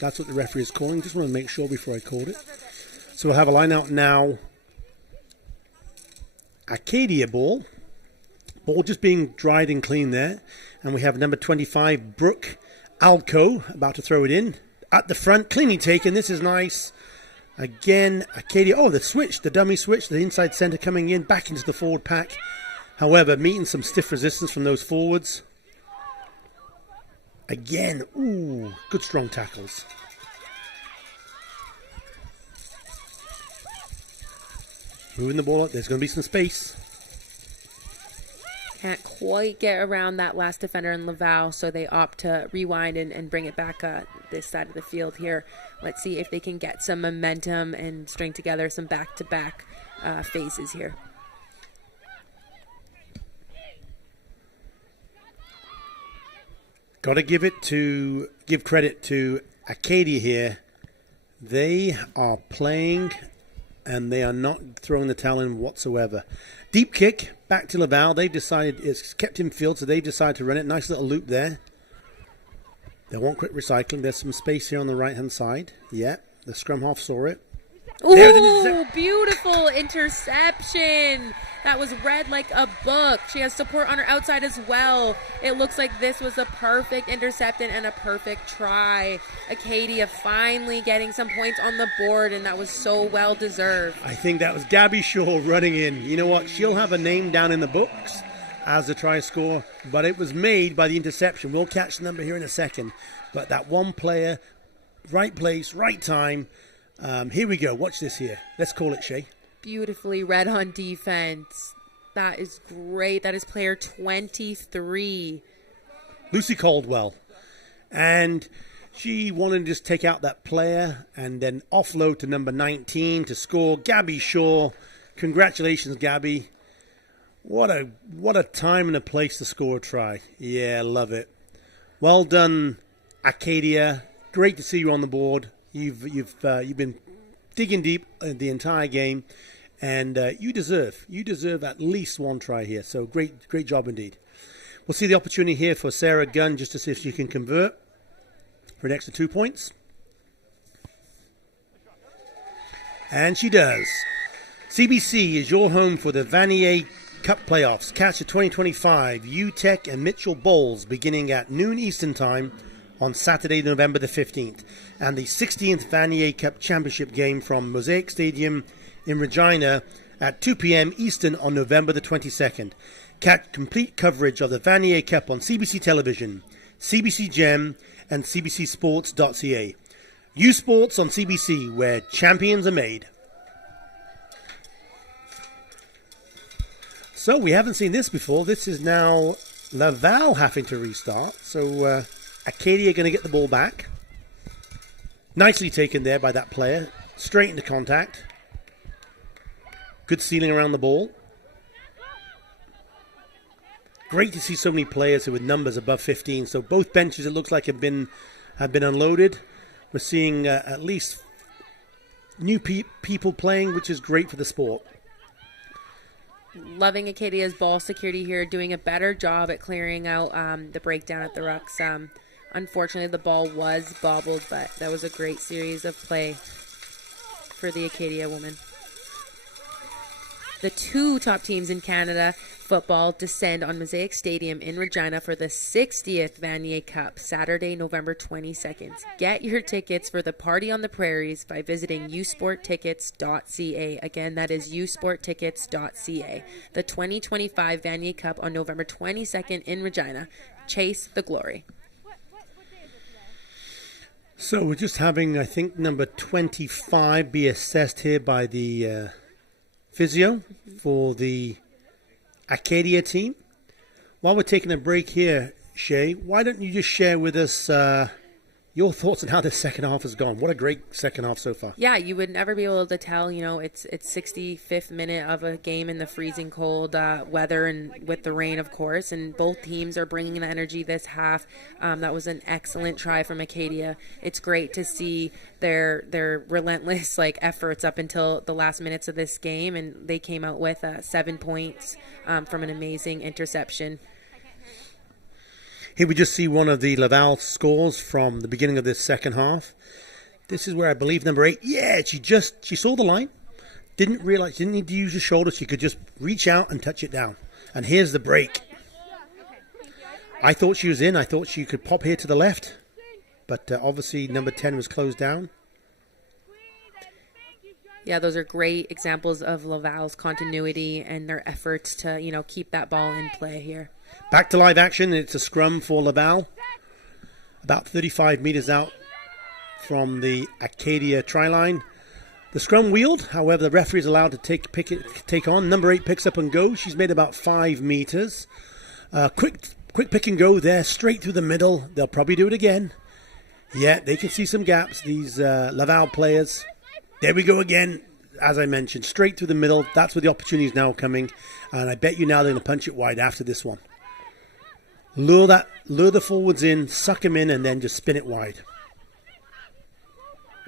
That's what the referee is calling. Just want to make sure before I called it. So we'll have a lineout now. Acadia ball. Ball just being dried and clean there. And we have number 25, Brooke Alco, about to throw it in. At the front, cleanly taken. This is nice. Again, Acadia. Oh, the switch, the dummy switch, the inside centre coming in, back into the forward pack. However, meeting some stiff resistance from those forwards. Again, ooh, good strong tackles. Moving the ball up, there's going to be some space. Can't quite get around that last defender in Laval, so they opt to rewind and bring it back this side of the field here. Let's see if they can get some momentum and string together some back-to-back phases here. Got to give credit to Acadia here. They are playing and they are not throwing the towel in whatsoever. Deep kick back to Laval. They've decided it's kept in field, so they've decided to run it. Nice little loop there. They want quick recycling. There's some space here on the right hand side. Yeah, the scrum half saw it. Ooh, beautiful interception. That was read like a book. She has support on her outside as well. It looks like this was a perfect interception and a perfect try. Acadia finally getting some points on the board, and that was so well deserved. I think that was Gabby Shaw running in. You know what? She'll have a name down in the books as the try score, but it was made by the interception. We'll catch the number here in a second. But that one player, right place, right time. Here we go. Watch this here. Let's call it, Shay. Beautifully read on defense. That is great. That is player 23. Lucy Caldwell. And she wanted to just take out that player and then offload to number 19 to score. Gabby Shaw. Congratulations, Gabby. What a time and a place to score a try. Yeah, love it. Well done, Acadia. Great to see you on the board. You've been digging deep the entire game, and you deserve at least one try here. So great job indeed. We'll see the opportunity here for Sarah Gunn just to see if she can convert for an extra 2 points, and she does. CBC is your home for the Vanier Cup playoffs. Catch the 2025 UTEC and Mitchell Bowls beginning at noon Eastern Time on Saturday, November the 15th, and the 16th Vanier Cup Championship game from Mosaic Stadium in Regina at 2 p.m. Eastern on November the 22nd. Catch complete coverage of the Vanier Cup on CBC Television, CBC Gem, and cbcsports.ca. U Sports on CBC, where champions are made. So we haven't seen this before. This is now Laval having to restart. So Acadia going to get the ball back. Nicely taken there by that player. Straight into contact. Good sealing around the ball. Great to see so many players with numbers above 15. So both benches, it looks like, have been unloaded. We're seeing at least new people playing, which is great for the sport. Loving Acadia's ball security here, doing a better job at clearing out the breakdown at the rucks. Unfortunately, the ball was bobbled, but that was a great series of play for the Acadia women. The two top teams in Canada football descend on Mosaic Stadium in Regina for the 60th Vanier Cup, Saturday, November 22nd. Get your tickets for the Party on the Prairies by visiting usporttickets.ca. Again, that is usporttickets.ca. The 2025 Vanier Cup on November 22nd in Regina. Chase the glory. So we're just having, I think, number 25 be assessed here by the physio for the Acadia team. While we're taking a break here, Shay, why don't you just share with us your thoughts on how the second half has gone? What a great second half so far. Yeah, you would never be able to tell, it's 65th minute of a game in the freezing cold weather and with the rain, of course, and both teams are bringing the energy this half. That was an excellent try from Acadia. It's great to see their relentless efforts up until the last minutes of this game, and they came out with 7 points from an amazing interception. Here we just see one of the Laval scores from the beginning of this second half. This is where I believe number 8, she saw the line, didn't need to use her shoulder, she could just reach out and touch it down. And here's the break. I thought she was in, I thought she could pop here to the left, but obviously number 10 was closed down. Yeah, those are great examples of Laval's continuity and their efforts to, keep that ball in play here. Back to live action. It's a scrum for Laval. About 35 meters out from the Acadia try line. The scrum wheeled. However, the referee is allowed to take on. Number 8 picks up and goes. She's made about 5 meters. Quick pick and go there, straight through the middle. They'll probably do it again. Yeah, they can see some gaps, these Laval players. There we go again. As I mentioned, straight through the middle. That's where the opportunity is now coming. And I bet you now they're going to punch it wide after this one. Lure the forwards in, suck them in, and then just spin it wide.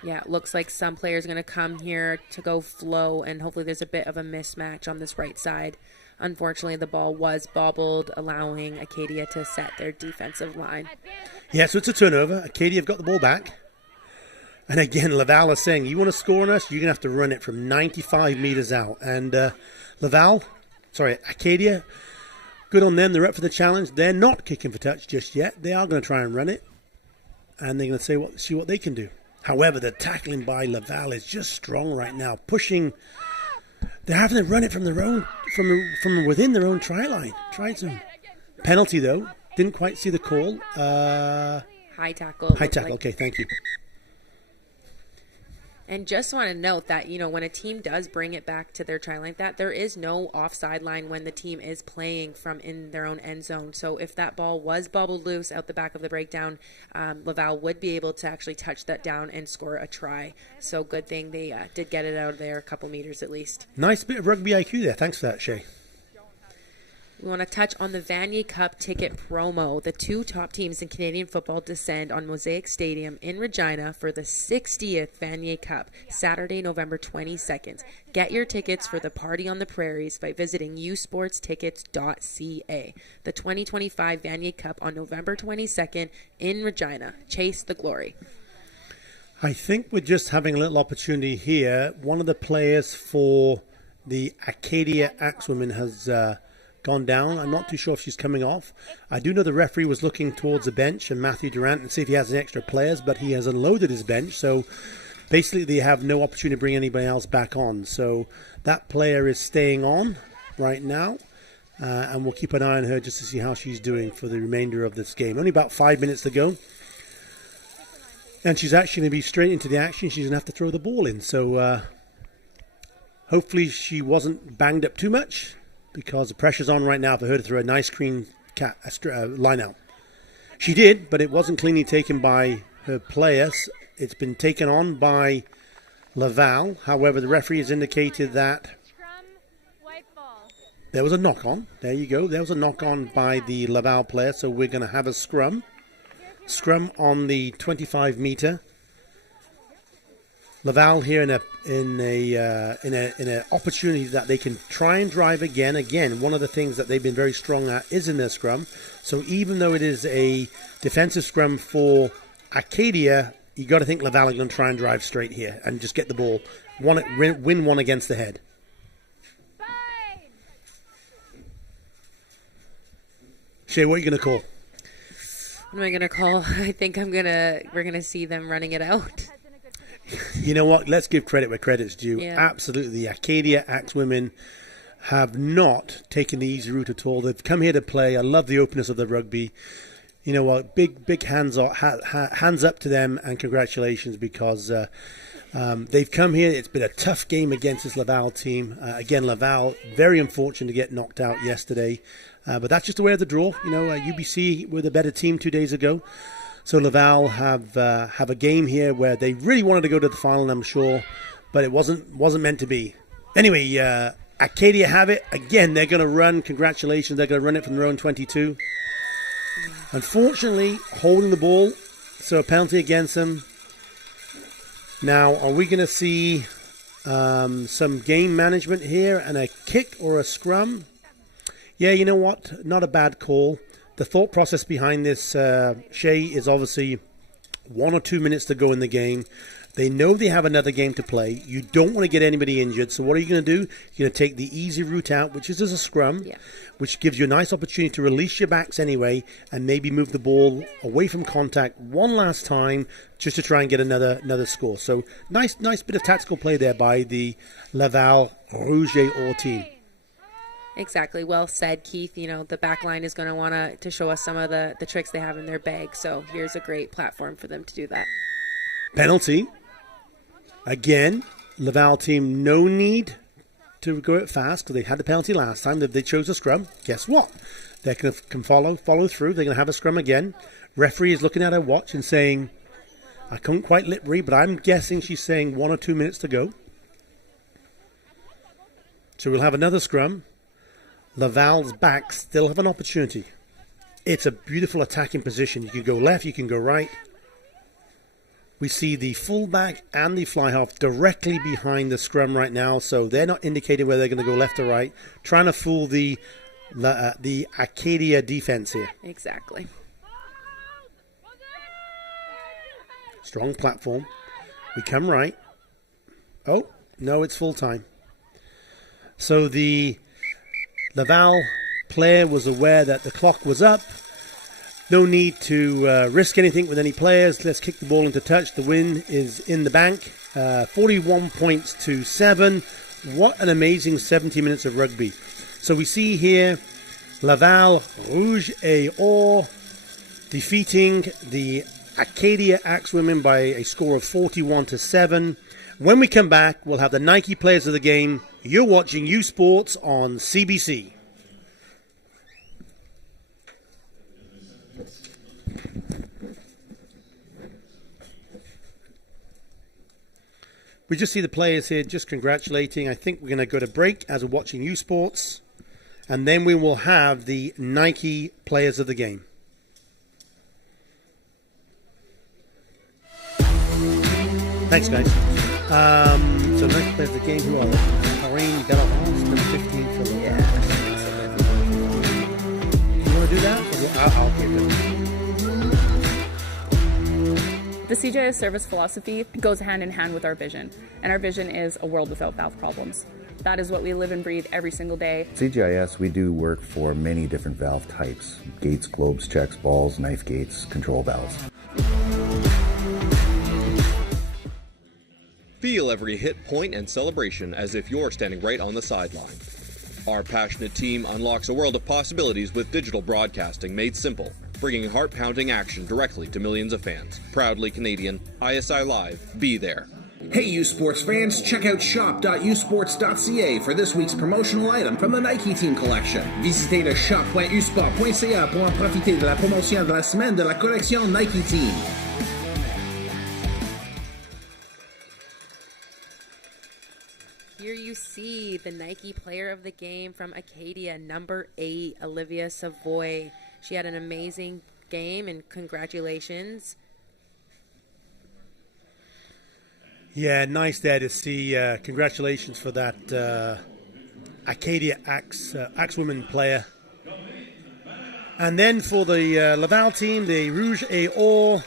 Yeah, it looks like some players are going to come here to go flow, and hopefully there's a bit of a mismatch on this right side. Unfortunately, the ball was bobbled, allowing Acadia to set their defensive line. Yeah, so it's a turnover. Acadia have got the ball back. And again, Laval is saying, you want to score on us, you're going to have to run it from 95 meters out. And Acadia, good on them. They're up for the challenge. They're not kicking for touch just yet. They are going to try and run it. And they're going to see what they can do. However, the tackling by Laval is just strong right now. Pushing. They're having to run it from within their own try line. Tried some. Penalty, though. Didn't quite see the call. High tackle. High tackle. Okay, thank you. And just want to note that, when a team does bring it back to their try like that, there is no offside line when the team is playing from in their own end zone. So if that ball was bobbled loose out the back of the breakdown, Laval would be able to actually touch that down and score a try. So good thing they did get it out of there a couple meters at least. Nice bit of rugby IQ there. Thanks for that, Shay. We want to touch on the Vanier Cup ticket promo. The 2 top teams in Canadian football descend on Mosaic Stadium in Regina for the 60th Vanier Cup, Saturday, November 22nd. Get your tickets for the Party on the Prairies by visiting usportstickets.ca. The 2025 Vanier Cup on November 22nd in Regina. Chase the glory. I think we're just having a little opportunity here. One of the players for the Acadia Axewomen has gone down. I'm not too sure if she's coming off. I do know the referee was looking towards the bench and Matthew Durant and see if he has any extra players, but he has unloaded his bench, so basically they have no opportunity to bring anybody else back on. So that player is staying on right now, and we'll keep an eye on her just to see how she's doing for the remainder of this game. Only about 5 minutes to go, and she's actually going to be straight into the action. She's going to have to throw the ball in, so hopefully she wasn't banged up too much, because the pressure's on right now for her to throw a nice clean line out. She did, but it wasn't cleanly taken by her players. It's been taken on by Laval. However, the referee has indicated that there was a knock-on. There you go. There was a knock-on by the Laval player, so we're going to have a scrum. Scrum on the 25-meter. Laval here in a opportunity that they can try and drive again. Again, one of the things that they've been very strong at is in their scrum. So even though it is a defensive scrum for Acadia, you got to think Laval are going to try and drive straight here and just get the ball, win one against the head. Shay, what are you going to call? What am I going to call? I think we're going to see them running it out. You know what? Let's give credit where credit's due. Yeah. Absolutely. The Acadia Axewomen have not taken the easy route at all. They've come here to play. I love the openness of the rugby. You know what? Big hands up to them, and congratulations, because they've come here. It's been a tough game against this Laval team. Again, Laval, very unfortunate to get knocked out yesterday. But that's just the way of the draw. You know, UBC were the better team 2 days ago. So Laval have a game here where they really wanted to go to the final, I'm sure, but it wasn't meant to be. Anyway, Acadia have it. Again, they're going to run. Congratulations. They're going to run it from their own 22. Unfortunately, holding the ball, so a penalty against them. Now, are we going to see some game management here and a kick or a scrum? Yeah, you know what? Not a bad call. The thought process behind this, Shay, is obviously 1 or 2 minutes to go in the game. They know they have another game to play. You don't want to get anybody injured. So what are you going to do? You're going to take the easy route out, which is as a scrum, which gives you a nice opportunity to release your backs anyway and maybe move the ball away from contact one last time just to try and get another score. So nice bit of tactical play there by the Laval Rouge or team. Exactly. Well said, Keith. You know, the back line is going to want to show us some of the tricks they have in their bag. So here's a great platform for them to do that. Penalty. Again, Laval team, no need to go it fast because they had the penalty last time. They chose a scrum. Guess what? They can follow through. They're going to have a scrum again. Referee is looking at her watch and saying, I couldn't quite lip read, but I'm guessing she's saying 1 or 2 minutes to go. So we'll have another scrum. Laval's backs still have an opportunity. It's a beautiful attacking position. You can go left, you can go right. We see the fullback and the fly half directly behind the scrum right now, so they're not indicating whether they're going to go left or right, trying to fool the Acadia defense here. Exactly. Strong platform. We come right. Oh, no, it's full time. So the Laval player was aware that the clock was up. No need to risk anything with any players. Let's kick the ball into touch. The win is in the bank. 41 points to 7. What an amazing 70 minutes of rugby. So we see here Laval Rouge et Or defeating the Acadia Axewomen by a score of 41 to 7. When we come back, we'll have the Nike players of the game. You're watching U Sports on CBC. We just see the players here just congratulating. I think we're going to go to break as we're watching U Sports. And then we will have the Nike players of the game. Thanks, guys. So Nike players of the game, who are they? Corinne Bellavance, number 15 for the... You want to do that? I'll give it. The CJS service philosophy goes hand in hand with our vision, and our vision is a world without valve problems. That is what we live and breathe every single day. CGIS, we do work for many different valve types: gates, globes, checks, balls, knife gates, control valves. Feel every hit, point, and celebration as if you're standing right on the sideline. Our passionate team unlocks a world of possibilities with digital broadcasting made simple, bringing heart-pounding action directly to millions of fans. Proudly Canadian, ISI Live, be there. Hey U Sports fans, check out shop.usports.ca for this week's promotional item from the Nike Team Collection. Visitez le shop.usport.ca pour en profiter de la promotion de la semaine de la collection Nike Team. Here you see the Nike player of the game from Acadia, number 8, Olivia Savoy. She had an amazing game, and congratulations. Yeah, nice there to see. Congratulations for that Acadia Axewomen player. And then for the Laval team, the Rouge et Or,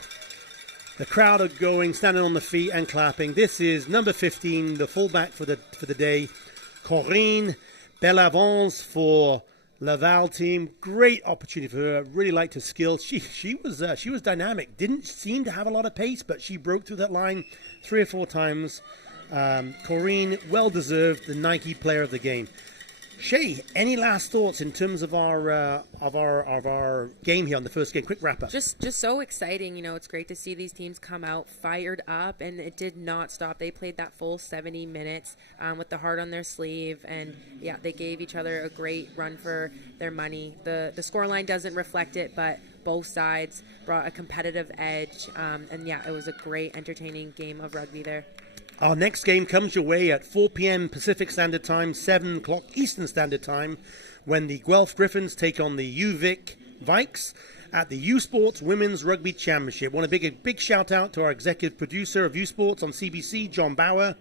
the crowd are going, standing on the feet and clapping. This is number 15, the fullback for the day, Corinne Bellavance for Laval team, great opportunity for her. Really liked her skills. She was dynamic. Didn't seem to have a lot of pace, but she broke through that line 3 or 4 times. Corinne, well deserved, the Nike player of the game. Shay, any last thoughts in terms of our game here on the first game? Quick wrap up. Just so exciting. You know, it's great to see these teams come out fired up, and it did not stop. They played that full 70 minutes with the heart on their sleeve, and yeah, they gave each other a great run for their money. The scoreline doesn't reflect it, but both sides brought a competitive edge, and yeah, it was a great, entertaining game of rugby there. Our next game comes your way at 4 p.m. Pacific Standard Time, 7 o'clock Eastern Standard Time, when the Guelph Griffins take on the UVic Vikes at the U Sports Women's Rugby Championship. Want to big shout out to our executive producer of U Sports on CBC, John Bauer.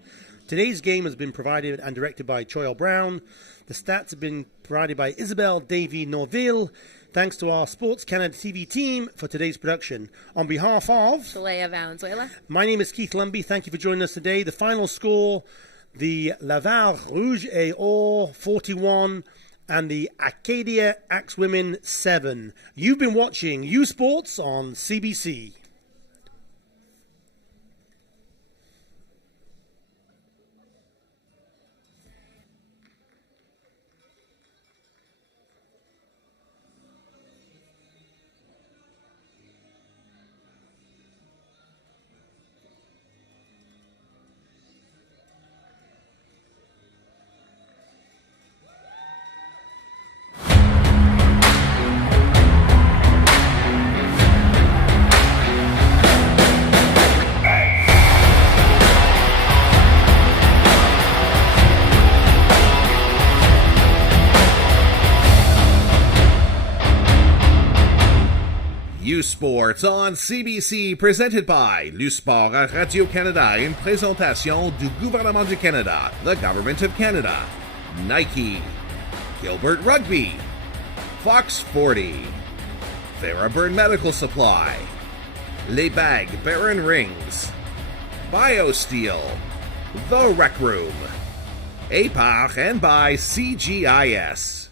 Today's game has been provided and directed by Choyle Brown. The stats have been provided by Isabelle Davy-Norville. Thanks to our Sports Canada TV team for today's production. On behalf of Saleha Valenzuela, my name is Keith Lumby. Thank you for joining us today. The final score, the Laval Rouge et Or 41 and the Acadia Axewomen 7. You've been watching U Sports on CBC. U Sports on CBC, presented by Le Sport à Radio-Canada, une présentation du gouvernement du Canada, the Government of Canada, Nike, Gilbert Rugby, Fox 40, Thunderbird Medical Supply, Les Bagues Baron Rings, BioSteel, The Rec Room, A par and by CGIS.